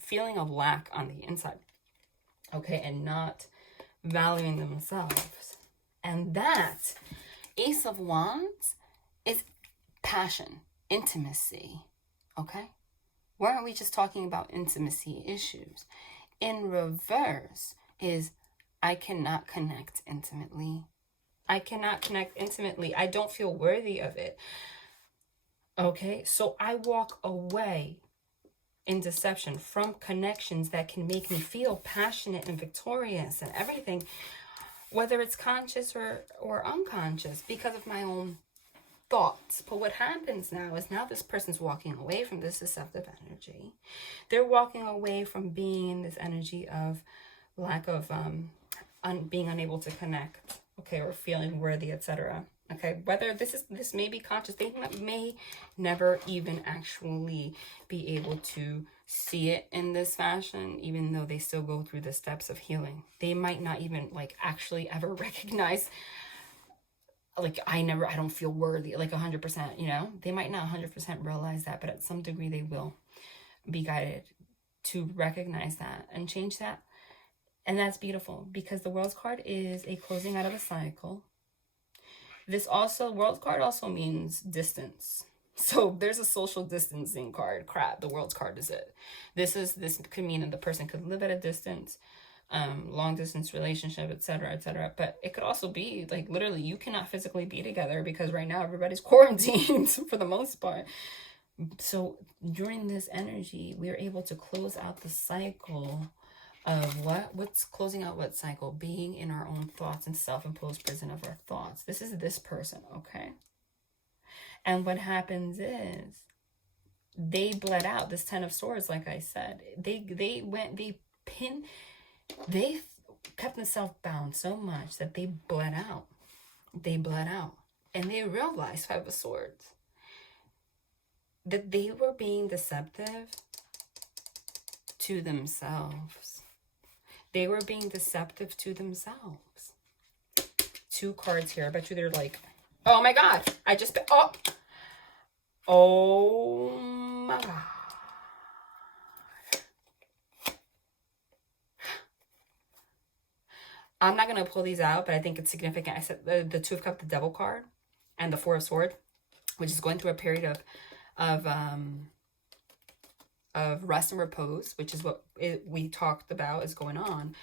feeling of lack on the inside, okay, and not valuing themselves. And that Ace of Wands is passion, intimacy, okay? Why aren't we just talking about intimacy issues? In reverse is I cannot connect intimately. I don't feel worthy of it. Okay, so I walk away in deception from connections that can make me feel passionate and victorious and everything, whether it's conscious or unconscious, because of my own thoughts. But what happens now is this person's walking away from this deceptive energy. They're walking away from being in this energy of lack of being unable to connect, okay, or feeling worthy, etc. Okay, whether this may be conscious, they may never even actually be able to see it in this fashion, even though they still go through the steps of healing. They might not even actually ever recognize, I don't feel worthy, 100%, they might not 100% realize that, but at some degree they will be guided to recognize that and change that. And that's beautiful because the World's card is a closing out of a cycle. This also, World's card also means distance. So there's a social distancing card. Crap, the World's card is it. This could mean that the person could live at a distance, long distance relationship, etc., etc. But it could also be like literally you cannot physically be together because right now everybody's quarantined for the most part. So during this energy, we are able to close out the cycle of what's closing out what cycle? Being in our own thoughts and self-imposed prison of our thoughts. This is this person, okay? And what happens is they bled out. This 10 of Swords, like I said, they kept themselves bound so much that they bled out. They bled out. And they realized, 5 of Swords, that they were being deceptive to themselves. They were being deceptive to themselves. 2 cards here. I bet you they're like, oh my God, I just, oh my God. I'm not going to pull these out, but I think it's significant. I said the 2 of Cups, the Devil card, and the 4 of Swords, which is going through a period of rest and repose, which is what we talked about is going on.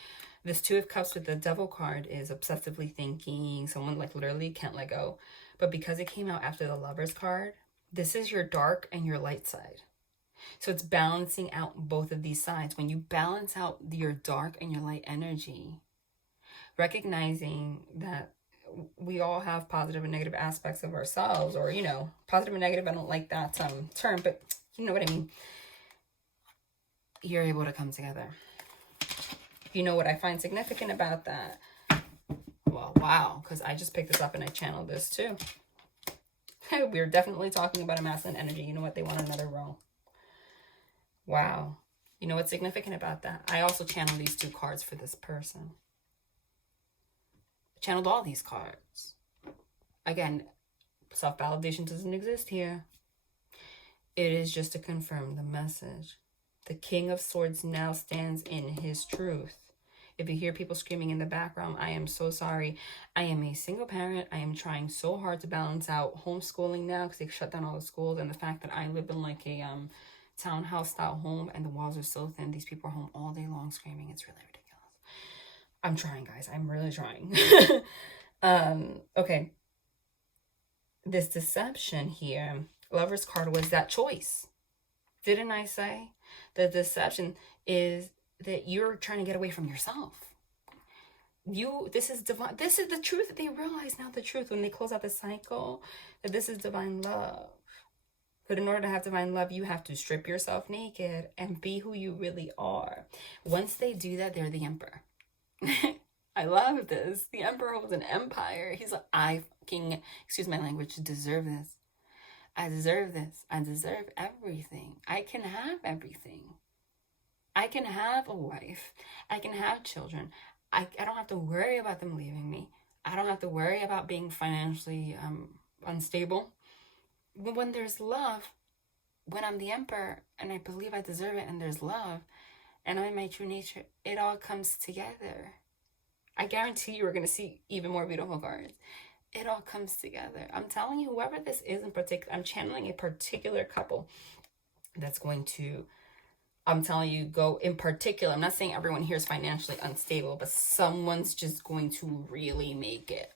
This 2 of Cups with the Devil card is obsessively thinking, someone like literally can't let go. But because it came out after the Lover's card, this is your dark and your light side. So it's balancing out both of these sides. When you balance out your dark and your light energy, recognizing that we all have positive and negative aspects of ourselves, or, you know, positive and negative, I don't like that term, but you know what I mean. You're able to come together. You know what I find significant about that? Well, wow, because I just picked this up and I channeled this too. We're definitely talking about a masculine energy. You know what? They want another role. Wow. You know what's significant about that? I also channeled these 2 cards for this person. I channeled all these cards. Again, self-validation doesn't exist here. It is just to confirm the message. The King of Swords now stands in his truth. If you hear people screaming in the background, I am so sorry. I am a single parent. I am trying so hard to balance out homeschooling now because they shut down all the schools, and the fact that I live in like a townhouse style home and the walls are so thin. These people are home all day long screaming. It's really ridiculous. I'm trying, guys. I'm really trying. Okay. This deception here, Lover's card, was that choice. Didn't I say? The deception is that you're trying to get away from yourself. This is divine. This is the truth. They realize now the truth when they close out the cycle, that this is divine love. But in order to have divine love, you have to strip yourself naked and be who you really are. Once they do that, they're the emperor. I love this. The emperor holds an empire. He's like, I fucking, excuse my language, deserve this. I deserve this. I deserve everything. I can have everything. I can have a wife. I can have children. I don't have to worry about them leaving me. I don't have to worry about being financially unstable. When there's love, when I'm the emperor and I believe I deserve it and there's love and I'm my true nature, it all comes together. I guarantee you are going to see even more beautiful cards. It all comes together. I'm telling you, whoever this is in particular, I'm channeling a particular couple that's going to, I'm telling you, go in particular. I'm not saying everyone here is financially unstable, but someone's just going to really make it.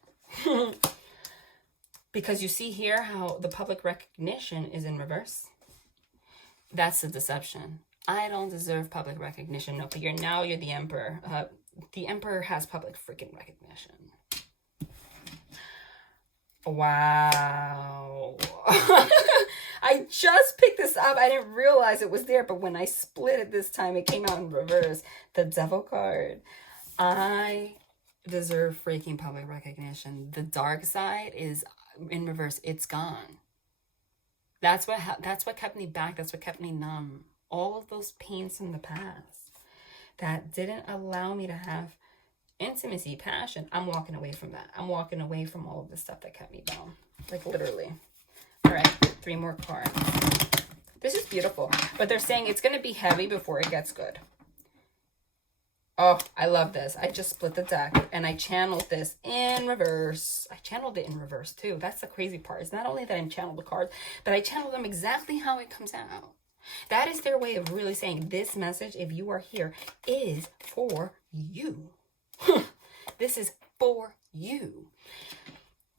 Because you see here how the public recognition is in reverse. That's the deception. I don't deserve public recognition. No, but you're the emperor. The emperor has public freaking recognition. Wow. I just picked this up. I didn't realize it was there, but when I split it this time, it came out in reverse. The Devil card. I deserve freaking public recognition. The dark side is in reverse. It's gone. That's what kept me back. That's what kept me numb. All of those pains from the past that didn't allow me to have intimacy, passion. I'm walking away from that. I'm walking away from all of the stuff that kept me down. Like literally. All right, 3 more cards. This is beautiful. But they're saying it's going to be heavy before it gets good. Oh, I love this. I just split the deck and I channeled this in reverse. I channeled it in reverse too. That's the crazy part. It's not only that I channeled the cards, but I channeled them exactly how it comes out. That is their way of really saying this message, if you are here, is for you. This is for you.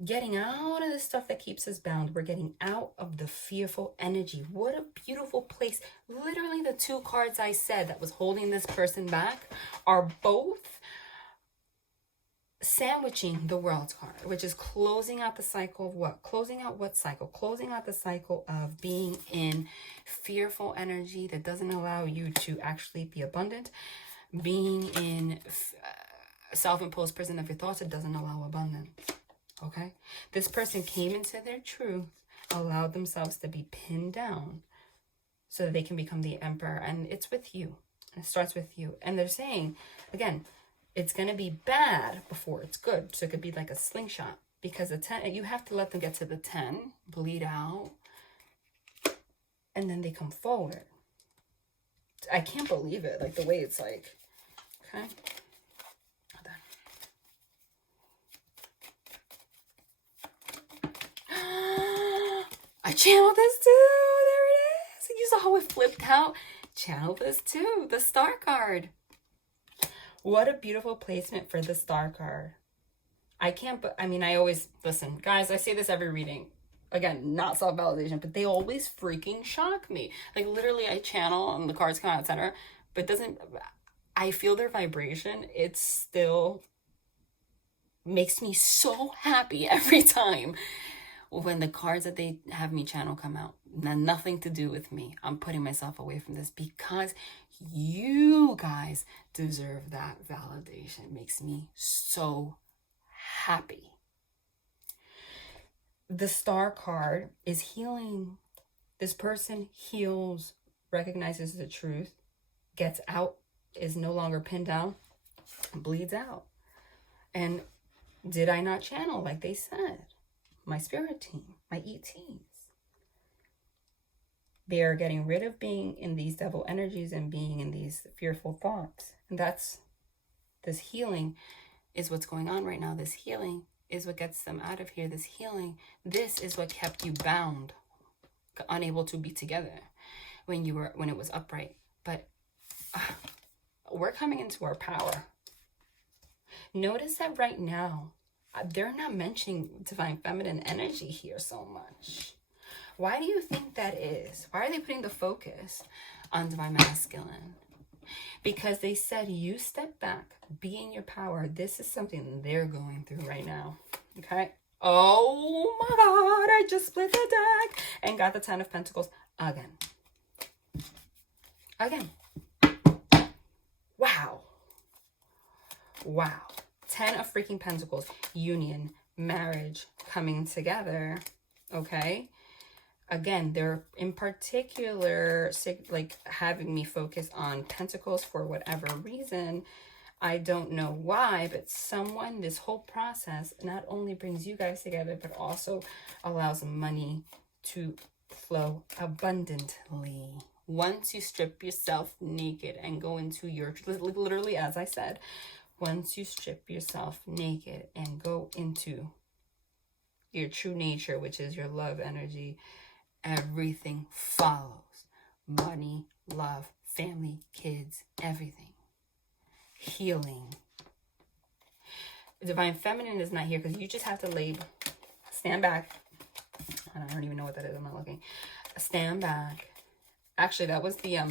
Getting out of the stuff that keeps us bound. We're getting out of the fearful energy. What a beautiful place. Literally the two cards I said that was holding this person back are both sandwiching the World's card, which is closing out the cycle of what? Closing out what cycle? Closing out the cycle of being in fearful energy that doesn't allow you to actually be abundant. Being in self-imposed prison of your thoughts that doesn't allow abundance. Okay, this person came into their truth, allowed themselves to be pinned down so that they can become the emperor. And it's with you. It starts with you. And they're saying, again, it's going to be bad before it's good. So it could be like a slingshot, because the 10, you have to let them get to the 10, bleed out, and then they come forward. I can't believe it. Like the way it's like, okay. I channeled this too. There it is. You saw how it flipped out. Channel this too. The star card. What a beautiful placement for the star card. I can't, but I mean, I always, listen, guys, I say this every reading. Again, not self-validation, but they always freaking shock me. Like literally I channel and the cards come out, etc. But I feel their vibration. It still makes me so happy every time. When the cards that they have me channel come out, nothing to do with me. I'm putting myself away from this because you guys deserve that validation. It makes me so happy. The star card is healing. This person heals, recognizes the truth, gets out, is no longer pinned down, bleeds out. And did I not channel like they said? My spirit team, my ETs. They are getting rid of being in these devil energies and being in these fearful thoughts. And that's, this healing is what's going on right now. This healing is what gets them out of here. This healing, this is what kept you bound, unable to be together when it was upright. But we're coming into our power. Notice that right now, they're not mentioning divine feminine energy here so much. Why do you think that is? Why are they putting the focus on divine masculine? Because they said, you step back, be in your power. This is something they're going through right now. Okay? Oh my God, I just split the deck and got the 10 of Pentacles again. Again. Wow. Wow. 10 of freaking Pentacles, union, marriage, coming together, okay? Again, they're in particular, like having me focus on Pentacles for whatever reason. I don't know why, but someone, this whole process not only brings you guys together, but also allows money to flow abundantly. Once you strip yourself naked and go into your, literally as I said, once you strip yourself naked and go into your true nature, which is your love energy, everything follows. Money, love, family, kids, everything. Healing. Divine feminine is not here because you just have to stand back. I don't even know what that is. I'm not looking. Stand back. Actually, that was the, I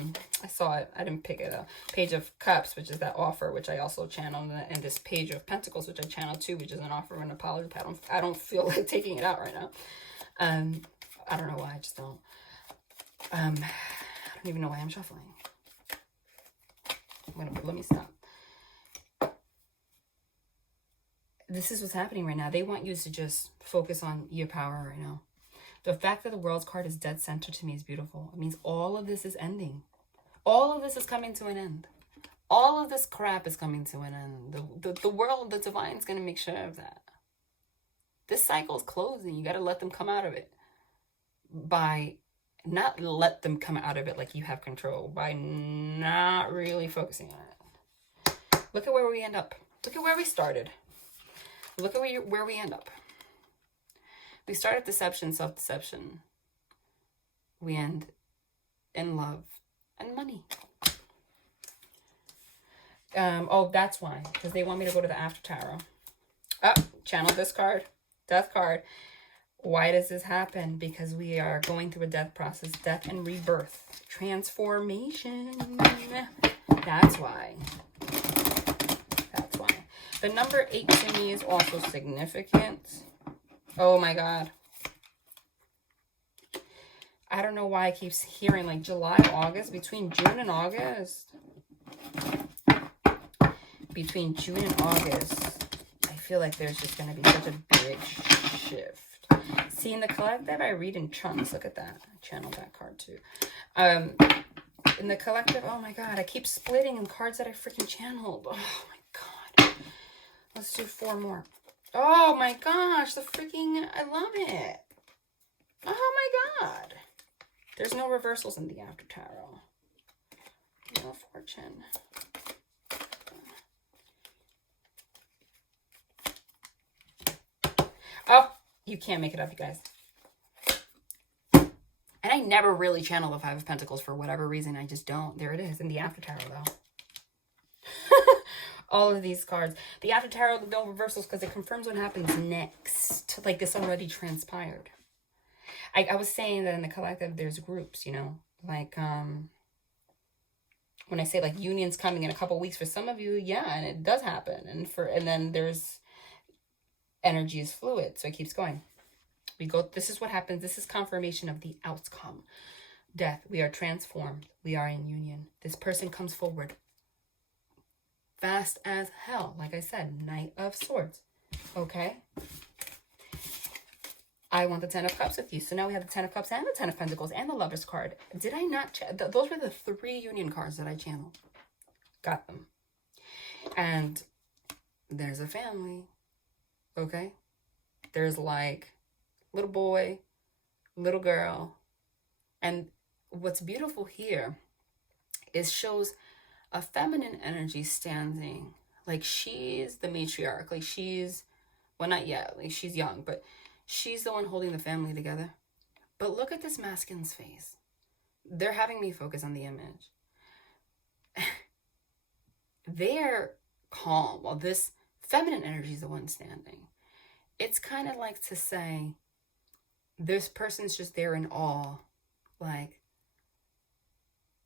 saw it. I didn't pick it up. Page of Cups, which is that offer, which I also channeled. And this Page of Pentacles, which I channeled too, which is an offer and apology. I don't feel like taking it out right now. I don't know why. I just don't. I don't even know why I'm shuffling. Let me stop. This is what's happening right now. They want you to just focus on your power right now. The fact that the World's card is dead center to me is beautiful. It means all of this is ending. All of this is coming to an end. All of this crap is coming to an end. The world, the divine is going to make sure of that. This cycle is closing. You got to let them come out of it. By not let them come out of it like you have control. By not really focusing on it. Look at where we end up. Look at where we started. Look at where we end up. We start at deception, self-deception. We end in love and money. Oh, that's why. Because they want me to go to the after tarot. Oh, channel this card. Death card. Why does this happen? Because we are going through a death process. Death and rebirth. Transformation. That's why. That's why. The number 8 to me is also significant. Oh my God. I don't know why I keep hearing like July, August, between June and August. Between June and August, I feel like there's just going to be such a big shift. See, in the collective, I read in chunks. Look at that. I channeled that card too. In the collective, oh my God, I keep splitting in cards that I freaking channeled. Oh my God. Let's do 4 more. Oh my gosh, the freaking, I love it. Oh my God. There's no reversals in the after tarot. No fortune. Oh, you can't make it up, you guys. And I never really channel the 5 of Pentacles for whatever reason. I just don't. There it is in the after tarot, though. All of these cards. The after tarot, no reversals, because it confirms what happens next. Like this already transpired. I was saying that in the collective, there's groups, you know. Like, when I say, like, unions coming in a couple weeks, for some of you, yeah, and it does happen. And then there's... energy is fluid, so it keeps going. We go, this is what happens. This is confirmation of the outcome. Death, we are transformed. We are in union. This person comes forward fast as hell. Like I said, Knight of Swords. Okay? I want the 10 of Cups with you. So now we have the 10 of Cups and the 10 of Pentacles and the Lover's card. Did I not? Those were the 3 union cards that I channeled. Got them. And there's a family. Okay? There's like little boy, little girl. And what's beautiful here is shows a feminine energy standing. Like she's the matriarch. Like she's, well, not yet. Like she's young, but she's the one holding the family together. But look at this masculine's face. They're having me focus on the image. They're calm while this feminine energy is the one standing. It's kind of like to say, this person's just there in awe. Like,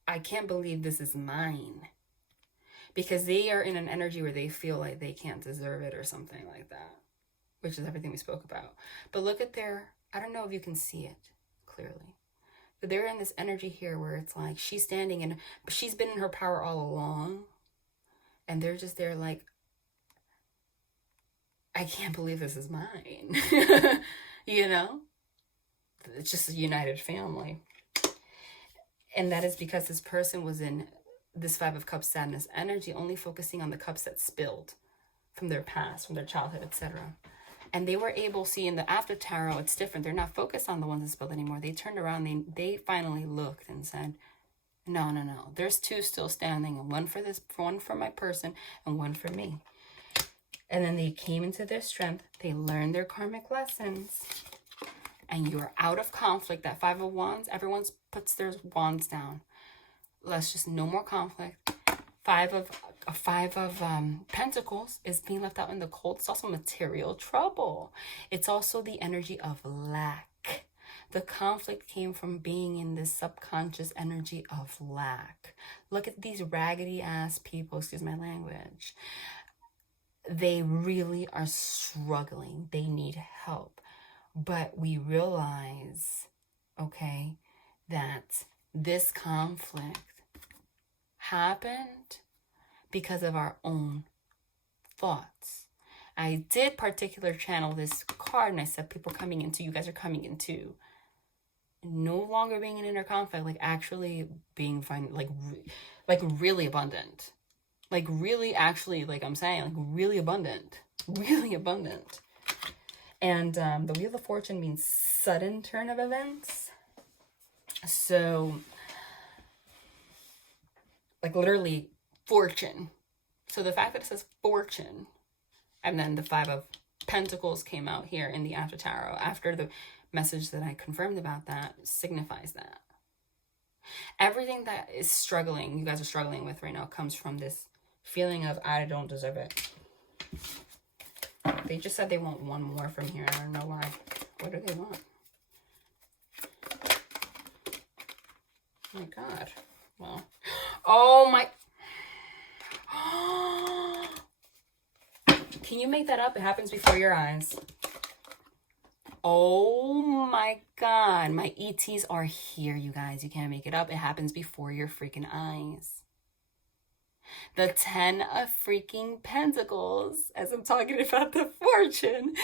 I can't believe this is mine. Because they are in an energy where they feel like they can't deserve it or something like that. Which is everything we spoke about. But look at their, I don't know if you can see it clearly. But they're in this energy here where it's like, she's standing and she's been in her power all along. And they're just there like, I can't believe this is mine. You know? It's just a united family. And that is because this person was in this 5 of Cups sadness energy, only focusing on the cups that spilled from their past, from their childhood, etc. And they were able, see in the after tarot, it's different. They're not focused on the ones that spilled anymore. They turned around, they finally looked and said, no. There's 2 still standing. One for my person and one for me. And then they came into their strength. They learned their karmic lessons. And you are out of conflict. That 5 of Wands, everyone puts their wands down. Let's just, no more conflict. 5 of Pentacles is being left out in the cold. It's also material trouble. It's also the energy of lack. The conflict came from being in this subconscious energy of lack. Look at these raggedy ass people, excuse my language. They really are struggling. They need help. But we realize, okay, that this conflict happened because of our own thoughts. I did particular channel this card and I said people coming into, you guys are coming into no longer being in inner conflict, like actually being fine, like really abundant. Like really actually, like I'm saying, like really abundant. Really abundant. And the Wheel of Fortune means sudden turn of events. So, like literally fortune. So the fact that it says fortune, and then the Five of Pentacles came out here in the after tarot, after the message that I confirmed about that, signifies that. Everything that is struggling, you guys are struggling with right now, comes from this feeling of, I don't deserve it. They just said they want one more from here. I don't know why. What do they want? Oh my God. Well, oh my. Can you make that up? It happens before your eyes. Oh my God. My ETs are here, you guys. You can't make it up. It happens before your freaking eyes. The 10 of freaking Pentacles, as I'm talking about the fortune,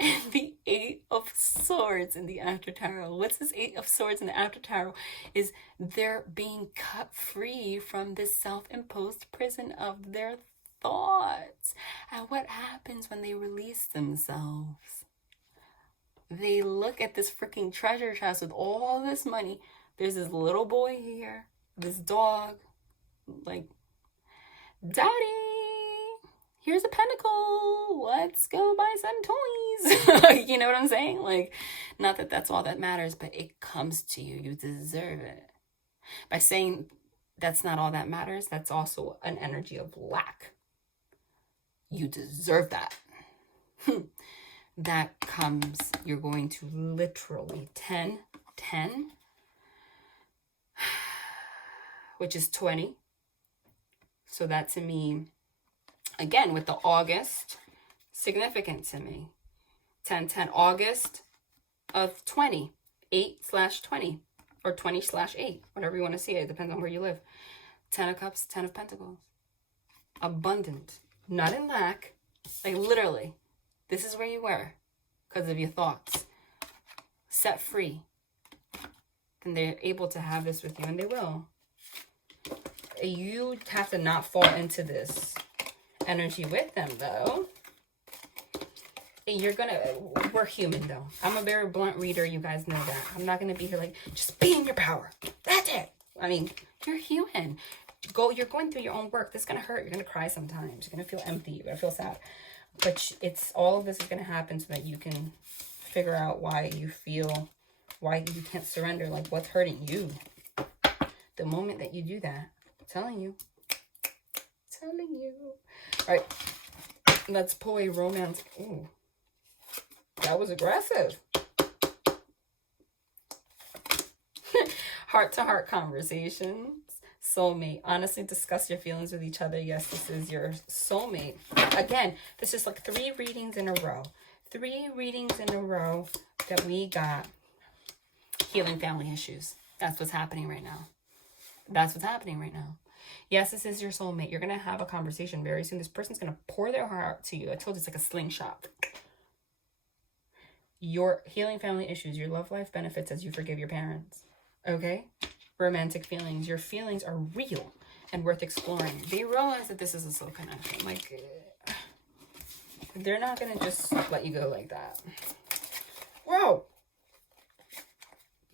and the 8 of Swords in the after tarot. What's this 8 of Swords in the after tarot? Is they're being cut free from this self-imposed prison of their thoughts. And what happens when they release themselves? They look at this freaking treasure chest with all this money. There's this little boy here, this dog, like, Daddy, here's a pentacle. Let's go buy some toys. You know what I'm saying? Like, not that that's all that matters, but it comes to you. You deserve it. By saying that's not all that matters, that's also an energy of lack. You deserve that. That comes, you're going to literally 10, which is 20. So that to me, again, with the August, significant to me. 10, August of 20, 8/20, or 20/8, whatever you want to see it. It depends on where you live. 10 of Cups, 10 of Pentacles. Abundant, not in lack. Like literally, this is where you were because of your thoughts. Set free. Then they're able to have this with you, and they will. You have to not fall into this energy with them, though. You're gonna, we're human, though. I'm a very blunt reader. You guys know that. I'm not gonna be here like, just be in your power. That's it. I mean, you're human. You're going through your own work. This is gonna hurt. You're gonna cry sometimes. You're gonna feel empty. You're gonna feel sad. But it's, all of this is gonna happen so that you can figure out why you feel, why you can't surrender, like what's hurting you. The moment that you do that, telling you. All right, let's pull a romance. Ooh, that was aggressive. Heart-to-heart conversations. Soulmate. Honestly, discuss your feelings with each other. Yes, this is your soulmate. Again, this is like 3 readings in a row. 3 readings in a row that we got healing family issues. That's what's happening right now. That's what's happening right now. Yes, this is your soulmate. You're going to have a conversation very soon. This person's going to pour their heart out to you. I told you it's like a slingshot. Your healing family issues, your love life benefits as you forgive your parents. Okay? Romantic feelings. Your feelings are real and worth exploring. They realize that this is a soul connection. Like, they're not going to just let you go like that. Whoa!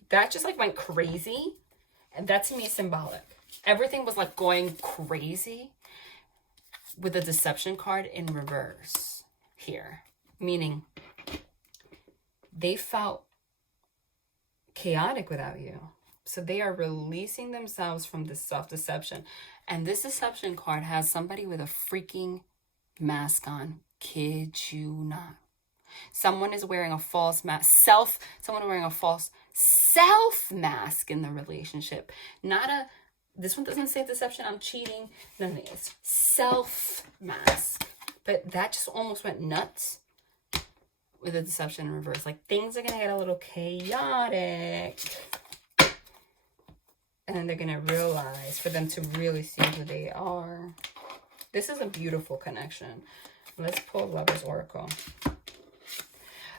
That just like went crazy. And that to me is symbolic. Everything was like going crazy with the deception card in reverse here. Meaning they felt chaotic without you. So they are releasing themselves from this self-deception. And this deception card has somebody with a freaking mask on. Kid you not. Someone is wearing a false mask. Someone wearing a false self mask in the relationship. Not a, this one doesn't say deception, I'm cheating. No, it's self mask. But that just almost went nuts with the deception in reverse. Like things are going to get a little chaotic. And then they're going to realize, for them to really see who they are. This is a beautiful connection. Let's pull Lover's Oracle.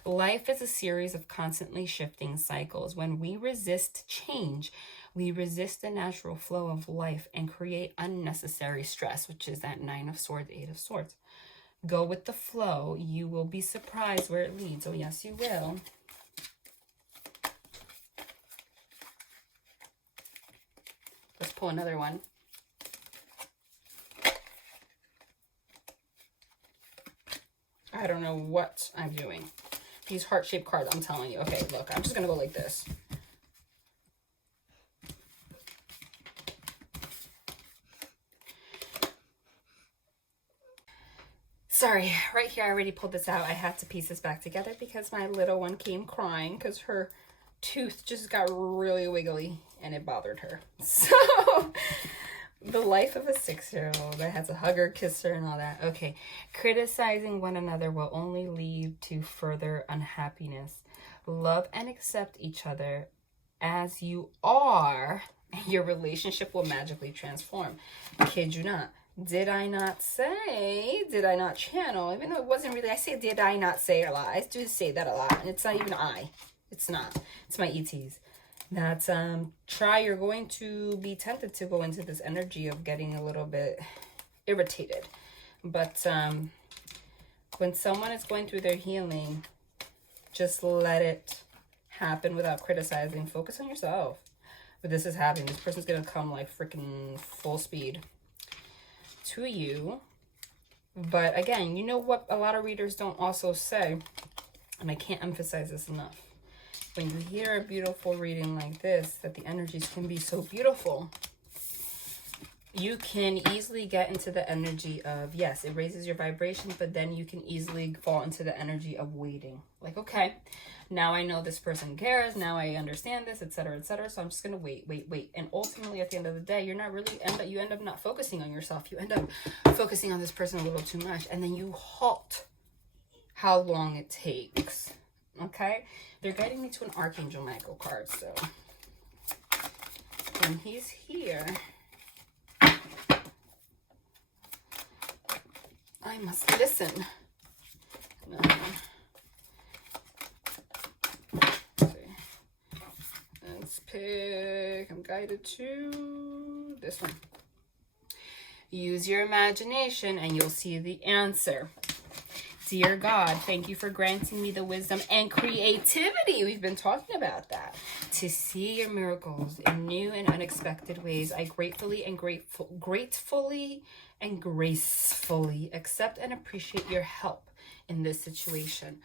Life is a series of constantly shifting cycles. When we resist change, we resist the natural flow of life and create unnecessary stress, which is that 9 of Swords, 8 of Swords. Go with the flow. You will be surprised where it leads. Oh, yes, you will. Let's pull another one. I don't know what I'm doing. These heart-shaped cards, I'm telling you. Okay, look, I'm just going to go like this. Sorry, right here, I already pulled this out. I had to piece this back together because my little one came crying because her tooth just got really wiggly and it bothered her. So, the life of a 6-year-old. I had to hug her, kiss her, and all that. Okay, criticizing one another will only lead to further unhappiness. Love and accept each other as you are, and your relationship will magically transform. Kid you not. Did I not say, did I not channel, even though it wasn't really, I say did I not say a lot. I do say that a lot, and it's not even I. It's not. It's my ETs. That's, you're going to be tempted to go into this energy of getting a little bit irritated. But when someone is going through their healing, just let it happen without criticizing. Focus on yourself. But this is happening. This person's going to come like freaking full speed to you. But again, you know what a lot of readers don't also say, and I can't emphasize this enough. When you hear a beautiful reading like this, that the energies can be so beautiful, you can easily get into the energy of, yes, it raises your vibration, but then you can easily fall into the energy of waiting. Like, okay, now I know this person cares, now I understand this, etc., etc., so I'm just going to wait. And ultimately, at the end of the day, you're not really, you end up not focusing on yourself. You end up focusing on this person a little too much, and then you halt how long it takes. Okay? They're guiding me to an Archangel Michael card, so when he's here, I must listen. Let's pick, I'm guided to this one. Use your imagination and you'll see the answer. Dear God, thank you for granting me the wisdom and creativity. We've been talking about that. To see your miracles in new and unexpected ways, I gratefully and gracefully accept and appreciate your help in this situation.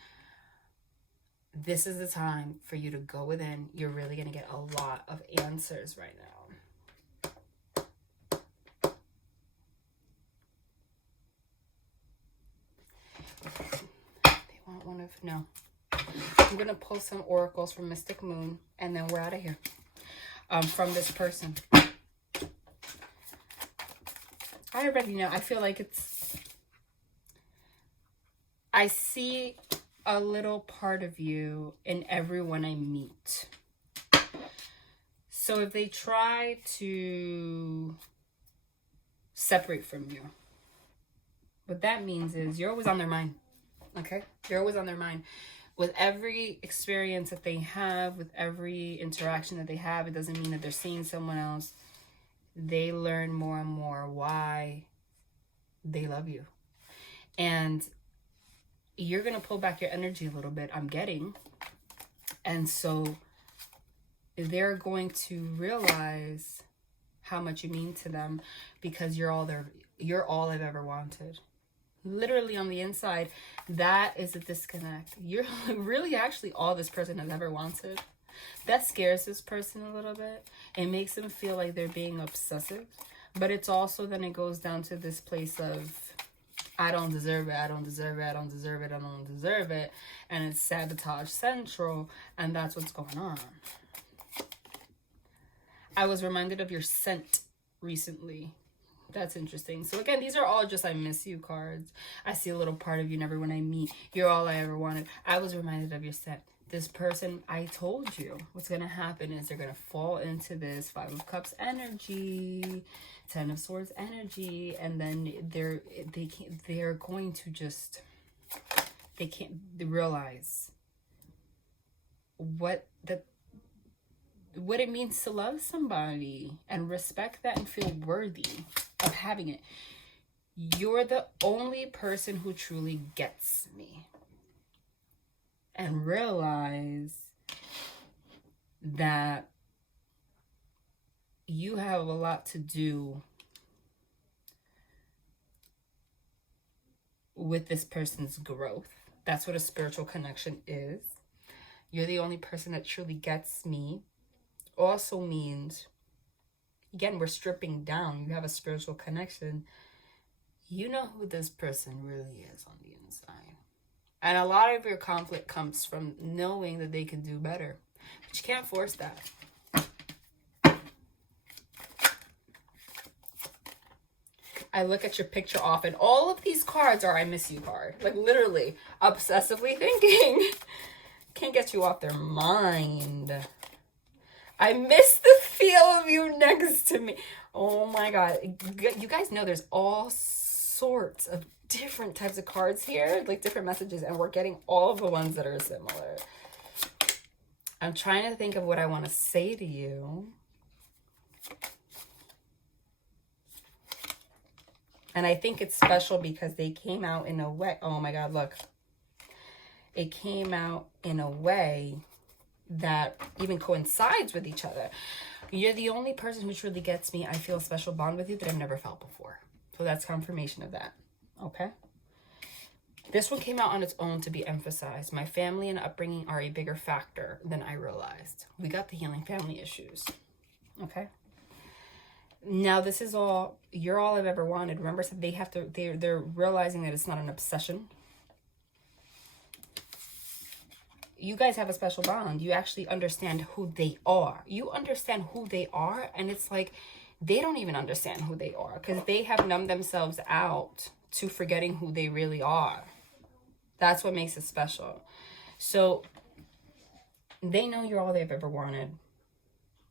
This is the time for you to go within. You're really going to get a lot of answers right now. They want one of, no. I'm going to pull some oracles from Mystic Moon, and then we're out of here. From this person. I already know. I feel like it's, I see a little part of you in everyone I meet. So if they try to separate from you, what that means is you're always on their mind. Okay? You're always on their mind. With every experience that they have, with every interaction that they have, it doesn't mean that they're seeing someone else. They learn more and more why they love you. And you're going to pull back your energy a little bit, I'm getting. And so they're going to realize how much you mean to them because you're all I've ever wanted. Literally on the inside, that is a disconnect. You're really actually all this person has ever wanted. That scares this person a little bit. It makes them feel like they're being obsessive. But it's also then it goes down to this place of, I don't deserve it, I don't deserve it, I don't deserve it, I don't deserve it. And it's sabotage central, and that's what's going on. I was reminded of your scent recently. That's interesting. So again, these are all just I miss you cards. I see a little part of you in everyone I meet. You're all I ever wanted. I was reminded of your scent. This person, I told you what's going to happen is they're going to fall into this 5 of Cups energy, 10 of Swords energy, and then they're going to just, they can't realize what it means to love somebody and respect that and feel worthy of having it. You're the only person who truly gets me. And realize that you have a lot to do with this person's growth. That's what a spiritual connection is. You're the only person that truly gets me. Also means, again, we're stripping down. You have a spiritual connection. You know who this person really is on the inside. And a lot of your conflict comes from knowing that they can do better. But you can't force that. I look at your picture often. All of these cards are I miss you card. Like literally, obsessively thinking. Can't get you off their mind. I miss the feel of you next to me. Oh my God. You guys know there's all sorts of different types of cards here. Like different messages. And we're getting all of the ones that are similar. I'm trying to think of what I want to say to you. And I think it's special because they came out in a way. Oh my God, look. It came out in a way that even coincides with each other. You're the only person who truly gets me. I feel a special bond with you that I've never felt before. So that's confirmation of that. Okay? This one came out on its own to be emphasized. My family and upbringing are a bigger factor than I realized. We got the healing family issues. Okay? Now, this is all, you're all I've ever wanted. Remember, so they're realizing that it's not an obsession. You guys have a special bond. You actually understand who they are. You understand who they are, and it's like they don't even understand who they are because they have numbed themselves out to forgetting who they really are. That's what makes it special. So they know you're all they've ever wanted.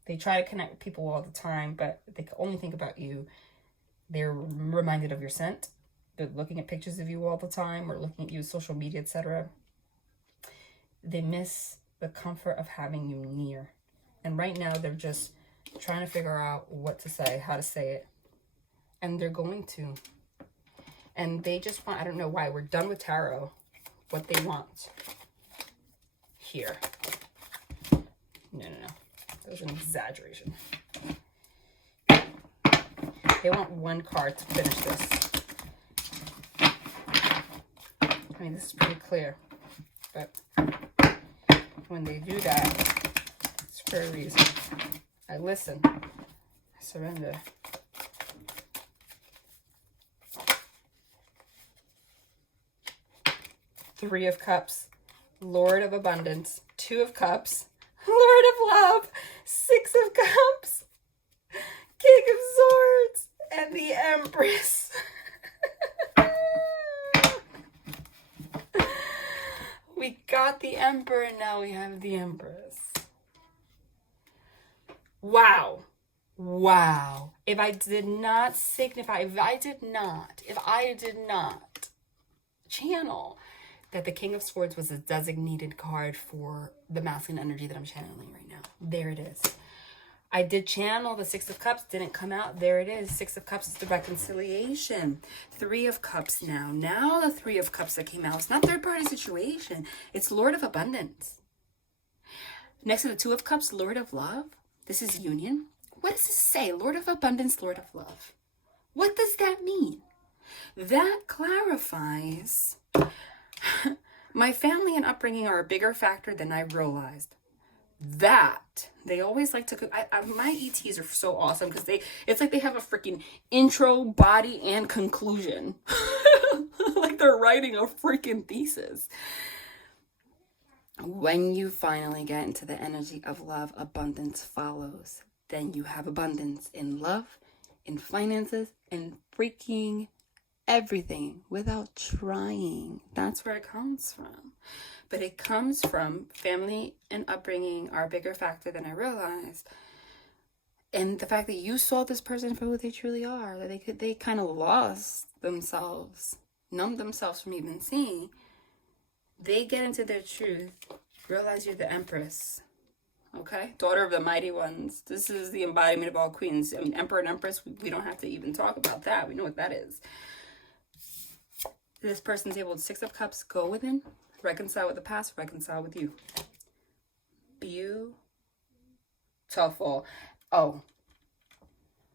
They try to connect with people all the time, but they can only think about you. They're reminded of your scent. They're looking at pictures of you all the time or looking at you social media, etc. They miss the comfort of having you near. And right now they're just trying to figure out what to say, how to say it. And they're going to. And they just want, I don't know why, we're done with tarot. What they want here. No. That was an exaggeration. They want one card to finish this. I mean, this is pretty clear. But when they do that, it's for a reason. I listen. I surrender. Three of Cups. Lord of Abundance. Two of Cups. Lord of Love. Six of Cups. King of Swords. And the Empress. We got the Emperor and now we have the Empress. Wow. Wow. If I did not channel that the King of Swords was a designated card for the masculine energy that I'm channeling right now. There it is. I did channel the Six of Cups, didn't come out. There it is. Six of Cups is the reconciliation. Three of Cups now. Now the Three of Cups that came out. It's not third-party situation. It's Lord of Abundance. Next to the Two of Cups, Lord of Love. This is union. What does this say? Lord of Abundance, Lord of Love. What does that mean? That clarifies my family and upbringing are a bigger factor than I realized. That they always like to my ETs are so awesome because it's like they have a freaking intro, body, and conclusion. Like they're writing a freaking thesis. When you finally get into the energy of love, abundance follows. Then you have abundance in love, in finances, and freaking everything without trying. That's where it comes from. But it comes from family and upbringing are a bigger factor than I realized. And the fact that you saw this person for who they truly are, that they kind of lost themselves, numbed themselves from even seeing. They get into their truth, realize you're the Empress. Okay? Daughter of the mighty ones. This is the embodiment of all queens. I mean, Emperor and Empress, we don't have to even talk about that. We know what that is. This person's able to Six of Cups, go within, reconcile with the past, reconcile with you. Beautiful. Oh,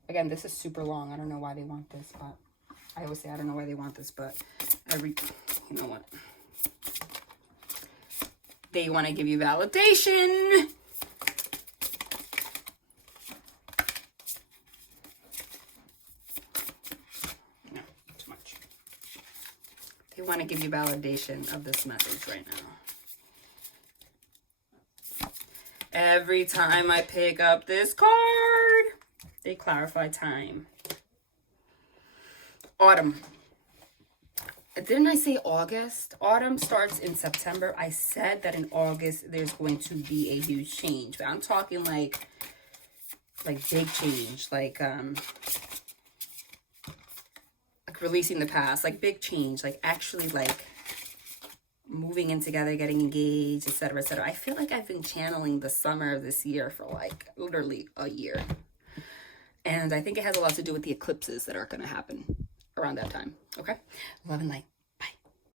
again, this is super long. I don't know why they want this, but I always say I don't know why they want this, but You know what? They want to give you validation. No, too much. They want to give you validation of this message right now. Every time I pick up this card, they clarify time. Autumn. Didn't I say August? Autumn starts in September. I said that in August there's going to be a huge change. But I'm talking like big change, like releasing the past, like big change, like actually like moving in together, getting engaged, etc., etc. I feel like I've been channeling the summer of this year for like literally a year. And I think it has a lot to do with the eclipses that are going to happen around that time. Okay? Love and light.